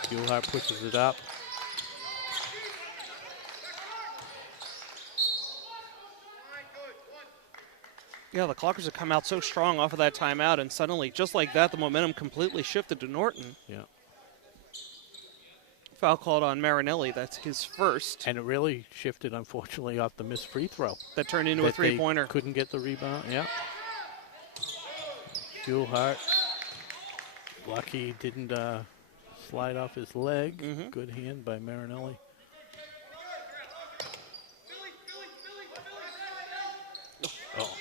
Fuelhart pushes it up. Yeah, the Clockers have come out so strong off of that timeout, and suddenly, just like that, the momentum completely shifted to Norton. Yeah. Foul called on Marinelli. That's his first. And it really shifted, unfortunately, off the missed free throw. That turned into a three-pointer. Couldn't get the rebound. Yeah. Fuelhart. Lucky didn't slide off his leg. Mm-hmm. Good hand by Marinelli. Oh.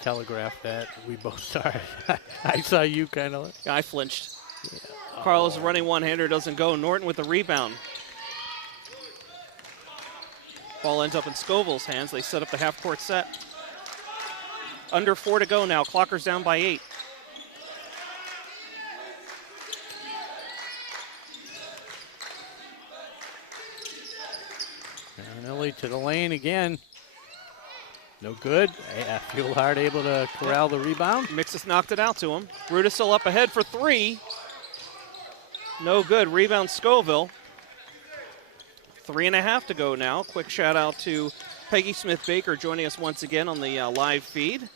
Telegraph that. We both saw it. I saw you kind of. Yeah, I flinched. Yeah. Carlos running one-hander, doesn't go. Norton with the rebound. Ball ends up in Scoville's hands. They set up the half-court set. Under 4 to go now. Clockers down by 8. Marinelli to the lane again. No good. Yeah, Fuelhart able to corral the rebound. Mixus knocked it out to him. Ruda still up ahead for 3. No good. Rebound Scoville. 3.5 to go now. Quick shout out to Peggy Smith-Baker joining us once again on the live feed.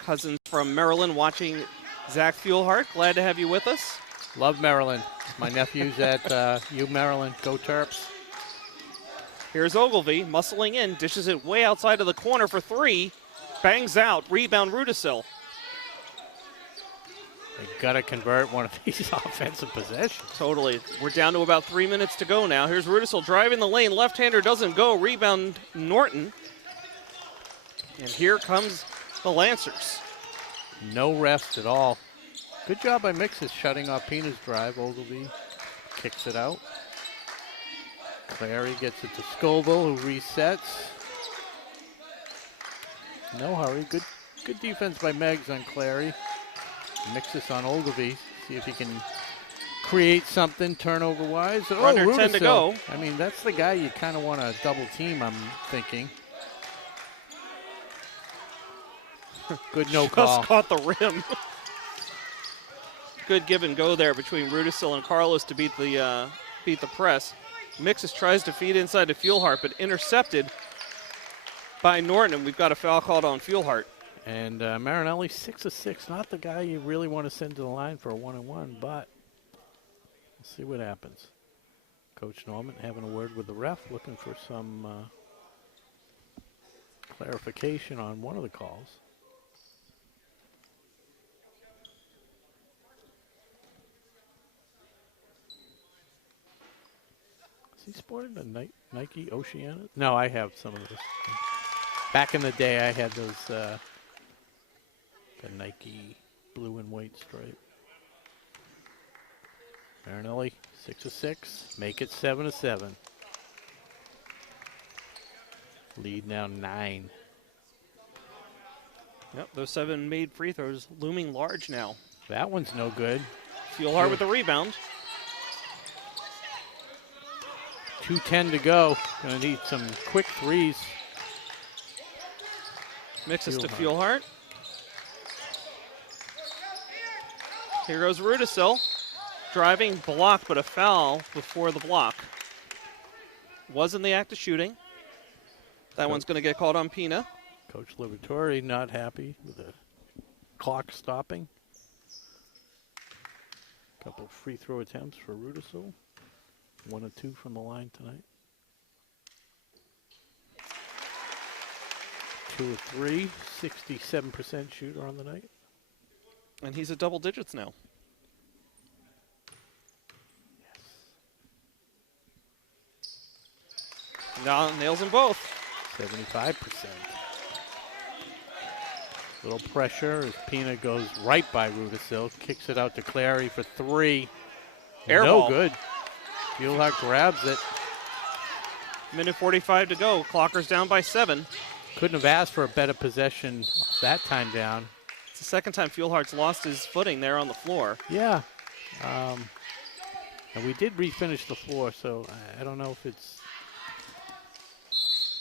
Cousins from Maryland watching Zach Fuelhart. Glad to have you with us. Love Maryland. My nephew's at U Maryland. Go Terps. Here's Ogilvy muscling in, dishes it way outside of the corner for 3. Bangs out. Rebound Rudisil. They got to convert one of these offensive possessions. Totally. We're down to about 3 minutes to go now. Here's Rudisil driving the lane. Left-hander doesn't go. Rebound Norton. And here comes the Lancers. No rest at all. Good job by Mixes shutting off Pina's drive. Ogilvy kicks it out. Clary gets it to Scoville, who resets. No hurry. Good defense by Meggs on Clary. Mixes on Ogilvy. See if he can create something turnover-wise. Oh, Under 10 to go. I mean, that's the guy you kind of want to double team, I'm thinking. Good no call. Just caught the rim. Good give and go there between Rudisil and Carlos to beat the press. Mixes tries to feed inside to Fuelhart, but intercepted by Norton, and we've got a foul called on Fuelhart. And Marinelli, 6 of 6. Not the guy you really want to send to the line for a 1-on-1, but we'll see what happens. Coach Norman having a word with the ref, looking for some clarification on one of the calls. Is he sporting a Nike Oceana? No, I have some of this. Back in the day, I had those, the Nike blue and white stripe. Marinelli, 6 of 6. Make it 7 of 7. Lead now 9. Yep, those 7 made free throws looming large now. That one's no good. Fuelhart with the rebound. 2:10 to go. Gonna need some quick threes. Mixes to Fuelhart. Here goes Rudisil. Driving, block, but a foul before the block. Was in the act of shooting. That one's going to get called on Pina. Coach Liberatore not happy with the clock stopping. Couple of free throw attempts for Rudisil. 1 of 2 from the line tonight. 2 of 3, 67% shooter on the night. And he's at double digits now. Yes. Now nails them both. 75%. Little pressure as Pina goes right by Rudisil. Kicks it out to Clary for 3. Air no ball. good. Fuelhart grabs it. Minute 45 to go. Clockers down by 7. Couldn't have asked for a better possession that time down. It's the second time Fuelhart's lost his footing there on the floor. Yeah. And we did refinish the floor, so I don't know if it's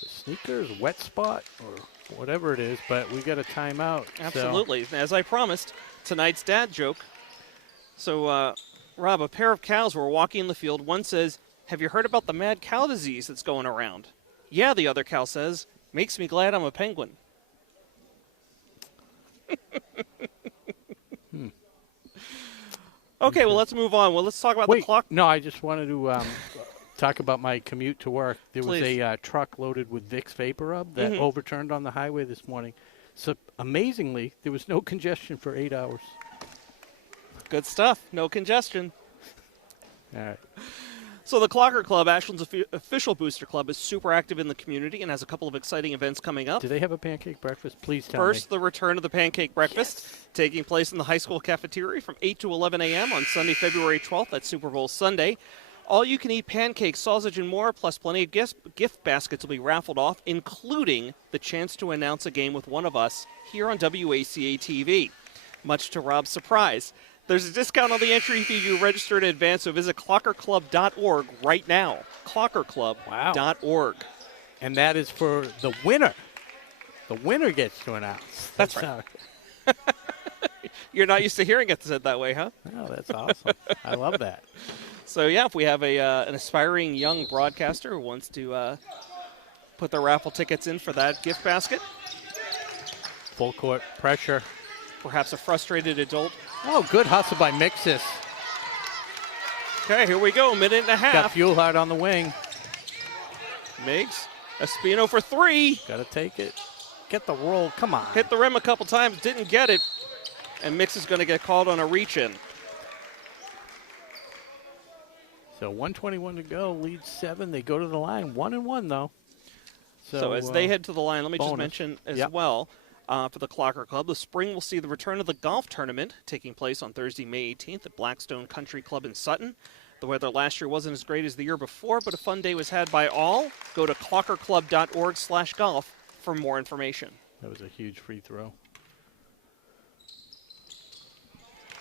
the sneakers, wet spot, or whatever it is, but we got a timeout. Absolutely. As I promised, tonight's dad joke. So, Rob, a pair of cows were walking in the field. One says, "Have you heard about the mad cow disease that's going around?" "Yeah," the other cow says. "Makes me glad I'm a penguin." Okay, well, let's move on. Well, let's talk about the clock. No, I just wanted to talk about my commute to work. There was Please. a truck loaded with Vicks Vapor Rub that overturned on the highway this morning. So, amazingly, there was no congestion for 8 hours. Good stuff. No congestion. All right. So the Clocker Club, Ashland's official booster club, is super active in the community and has a couple of exciting events coming up. Do they have a pancake breakfast? Please tell First, me. the return of the pancake breakfast, taking place in the high school cafeteria from 8 to 11 a.m. on Sunday, February 12th. That's Super Bowl Sunday. All-you-can-eat pancakes, sausage, and more, plus plenty of gift baskets will be raffled off, including the chance to announce a game with one of us here on WACA-TV, much to Rob's surprise. There's a discount on the entry fee if you register in advance, so visit clockerclub.org right now. Clockerclub.org. And that is for the winner. The winner gets to announce. That's right. You're not used to hearing it said that way, huh? Oh, that's awesome. I love that. So, yeah, if we have an aspiring young broadcaster who wants to put their raffle tickets in for that gift basket. Full court pressure. Perhaps a frustrated adult. Oh, good hustle by Mixis. Okay, here we go, minute and a half. Got Fuelhard on the wing. Miggs, Espino for three. Got to take it. Get the roll. Come on. Hit the rim a couple times, didn't get it. And Mix is going to get called on a reach-in. So 1:21 to go, lead 7. They go to the line, 1-1 though. So as they head to the line, let me just bonus. mention as well, for the Clocker Club, the spring will see the return of the golf tournament taking place on Thursday, May 18th at Blackstone Country Club in Sutton. The weather last year wasn't as great as the year before, but a fun day was had by all. Go to clockerclub.org/golf for more information. That was a huge free throw.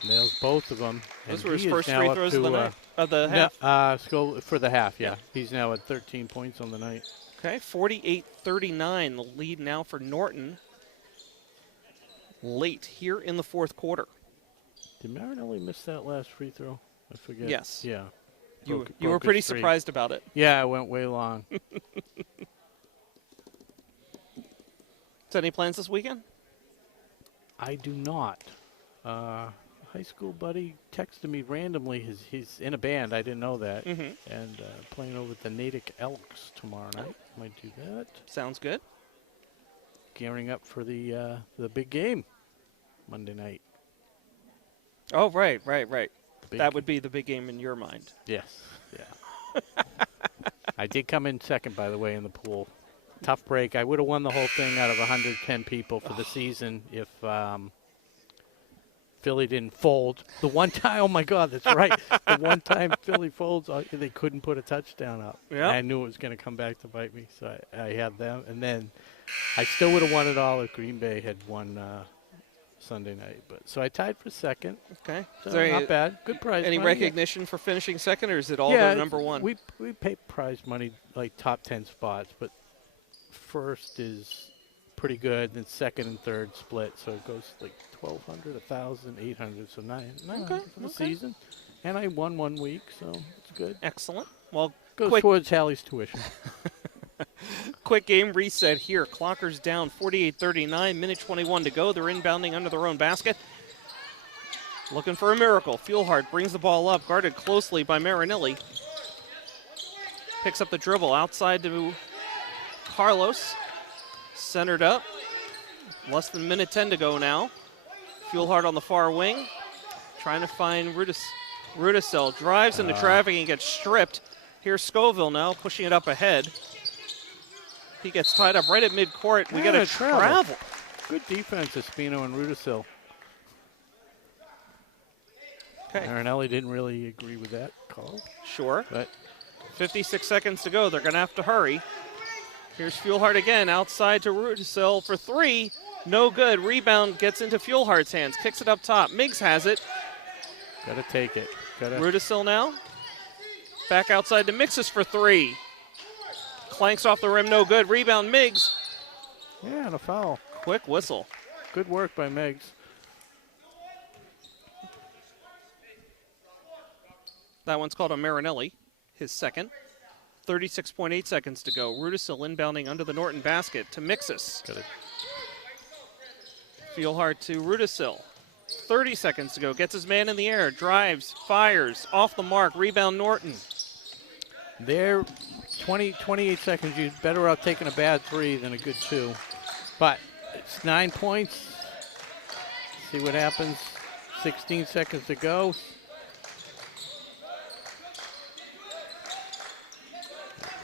Nails both of them. Those were his first free throws of the night, of the half. Go for the half, yeah. He's now at 13 points on the night. Okay, 48-39, the lead now for Norton. Late here in the fourth quarter. Did Marinelli miss that last free throw? I forget. Yes. Yeah. You were pretty surprised about it. Yeah, it went way long. So any plans this weekend? I do not. High school buddy texted me randomly. He's in a band. I didn't know that. And playing over at the Natick Elks tomorrow night. Might do that. Sounds good. Gearing up for the big game Monday night. Oh, right. That would be the big game in your mind. Yes. Yeah. I did come in second, by the way, in the pool. Tough break. I would have won the whole thing out of 110 people for the season if Philly didn't fold. The one time, oh my God, that's right. The one time Philly folds, they couldn't put a touchdown up. Yeah. I knew it was going to come back to bite me, so I had them. And then I still would have won it all if Green Bay had won Sunday night. So I tied for second. Okay. So not bad. Good prize Any money. recognition for finishing second, or is it all the number one? We pay prize money like top 10 spots, but first is pretty good, then second and third split, so it goes like 1,200, 1,000, 800, so nine for the season. And I won 1 week, so it's good. Excellent. Well, goes towards Hallie's tuition. Quick game reset here. Clockers down 48-39, minute 21 to go. They're inbounding under their own basket. Looking for a miracle. Fuelhard brings the ball up, guarded closely by Marinelli. Picks up the dribble outside to Carlos. Centered up. Less than minute 10 to go now. Fuelhard on the far wing. Trying to find Rudisell. Drives into traffic and gets stripped. Here's Scoville now, pushing it up ahead. He gets tied up right at midcourt. We got a travel. Good defense, Espino and Rudisill. Okay. Marinelli didn't really agree with that call. Sure. But 56 seconds to go. They're going to have to hurry. Here's Fuelhard again, outside to Rudisill for three. No good. Rebound gets into Fuelhard's hands. Kicks it up top. Miggs has it. got to take it. Rudisill now. Back outside to Mixes for three. Clanks off the rim, no good. Rebound, Miggs. Yeah, and a foul. Quick whistle. Good work by Meggs. That one's called on Marinelli, his second. 36.8 seconds to go. Rudisill inbounding under the Norton basket to Mixus. Got it. Fieldhart to Rudisill. 30 seconds to go. Gets his man in the air. Drives. Fires. Off the mark. Rebound Norton. There, 28 seconds. You're better off taking a bad 3 than a good 2. But it's 9 points. See what happens. 16 seconds to go.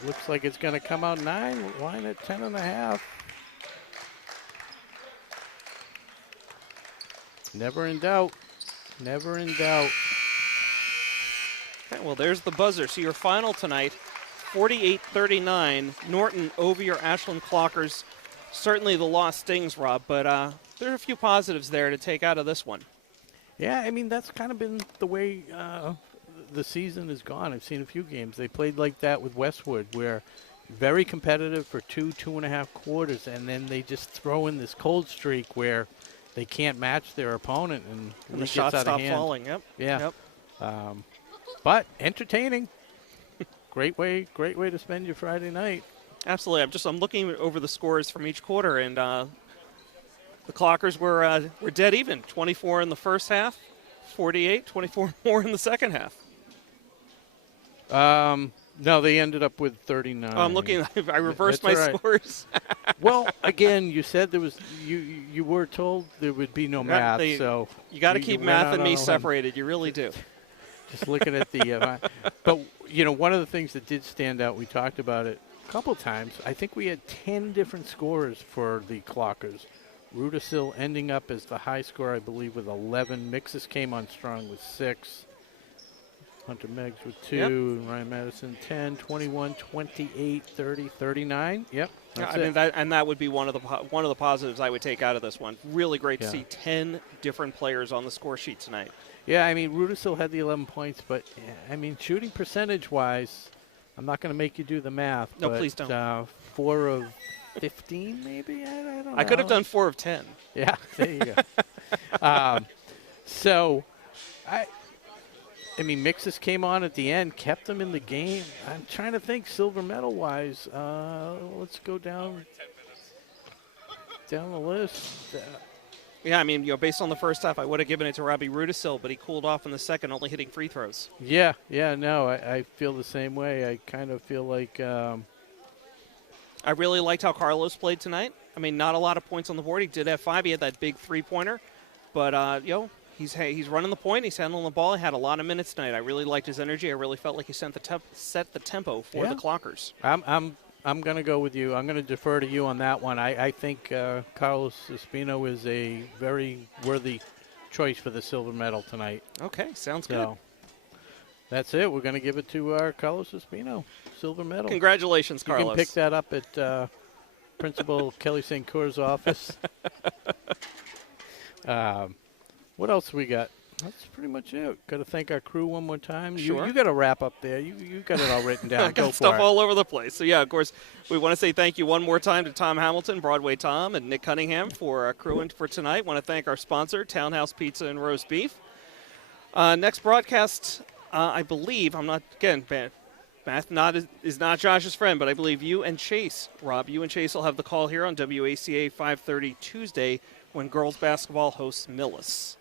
Looks like it's going to come out 9. Line at 10.5. Never in doubt. Never in doubt. Okay, well, there's the buzzer. So your final tonight, 48-39. Norton over your Ashland Clockers. Certainly the loss stings, Rob, but there are a few positives there to take out of this one. Yeah, I mean, that's kind of been the way the season has gone. I've seen a few games. They played like that with Westwood, where very competitive for 2.5 quarters, and then they just throw in this cold streak where they can't match their opponent, and the shots stop falling. Yep. Yeah. Yep. But entertaining. Great way to spend your Friday night. Absolutely. I'm looking over the scores from each quarter, and the Clockers were dead even. 24 in the first half, 48, 24 more in the second half. No, they ended up with 39. Oh, I'm looking. I reversed my scores. Well, again, you said there was you were told there would be no math, so you got to keep math and me separated. You really do. Just looking at the, but you know, one of the things that did stand out, we talked about it a couple times. I think we had 10 different scorers for the Clockers. Rudisill ending up as the high scorer, I believe, with 11. Mixus came on strong with 6. Hunter Meggs with 2, Yep. Ryan Madison 10, 21, 28, 30, 39. Yep. I mean, that would be one of the positives I would take out of this one. Really great to see 10 different players on the score sheet tonight. Yeah, I mean, Rudisill had the 11 points, but I mean, shooting percentage-wise, I'm not going to make you do the math. No, but, please don't. 4 of 15, maybe. I don't know. I could have done 4 of 10. Yeah, there you go. So, I mean, Mixus came on at the end, kept them in the game. I'm trying to think silver medal-wise. Let's go down the list. Yeah, I mean, based on the first half, I would have given it to Robbie Rudisill, but he cooled off in the second, only hitting free throws. Yeah, no, I feel the same way. I kind of feel like I really liked how Carlos played tonight. I mean, not a lot of points on the board. He did have 5. He had that big three-pointer, but he's running the point. He's handling the ball. He had a lot of minutes tonight. I really liked his energy. I really felt like he set the tempo for the Clockers. I'm going to go with you. I'm going to defer to you on that one. I think Carlos Espino is a very worthy choice for the silver medal tonight. Okay, sounds good. That's it. We're going to give it to our Carlos Espino, silver medal. Congratulations, Carlos. You can pick that up at Principal Kelly St. Cour's office. What else we got? That's pretty much it. Got to thank our crew one more time. Sure. You got to wrap up there. You got it all written down. I got stuff all over the place. So, yeah, of course, we want to say thank you one more time to Tom Hamilton, Broadway Tom, and Nick Cunningham for crewing for tonight. Want to thank our sponsor, Townhouse Pizza and Roast Beef. Next broadcast, I believe, math is not Josh's friend, but I believe you and Chase, Rob, will have the call here on WACA 5:30 Tuesday when girls basketball hosts Millis.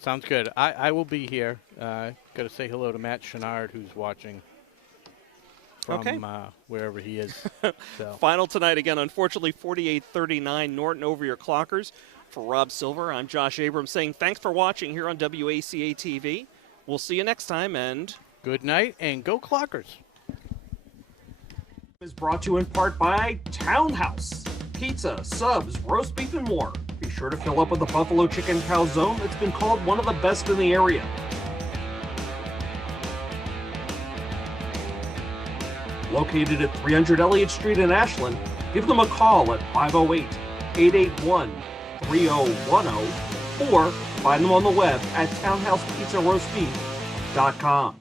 Sounds good. I will be here. Got to say hello to Matt Chenard, who's watching from wherever he is. So. Final tonight, again, unfortunately, 48-39, Norton over your Clockers. For Rob Silver, I'm Josh Abrams saying thanks for watching here on WACA-TV. We'll see you next time, and good night, and go Clockers. Is brought to you in part by Townhouse. Pizza, subs, roast beef, and more. Be sure to fill up with the buffalo chicken calzone that's been called one of the best in the area. Located at 300 Elliott Street in Ashland, give them a call at 508-881-3010 or find them on the web at townhousepizzaroastbeef.com.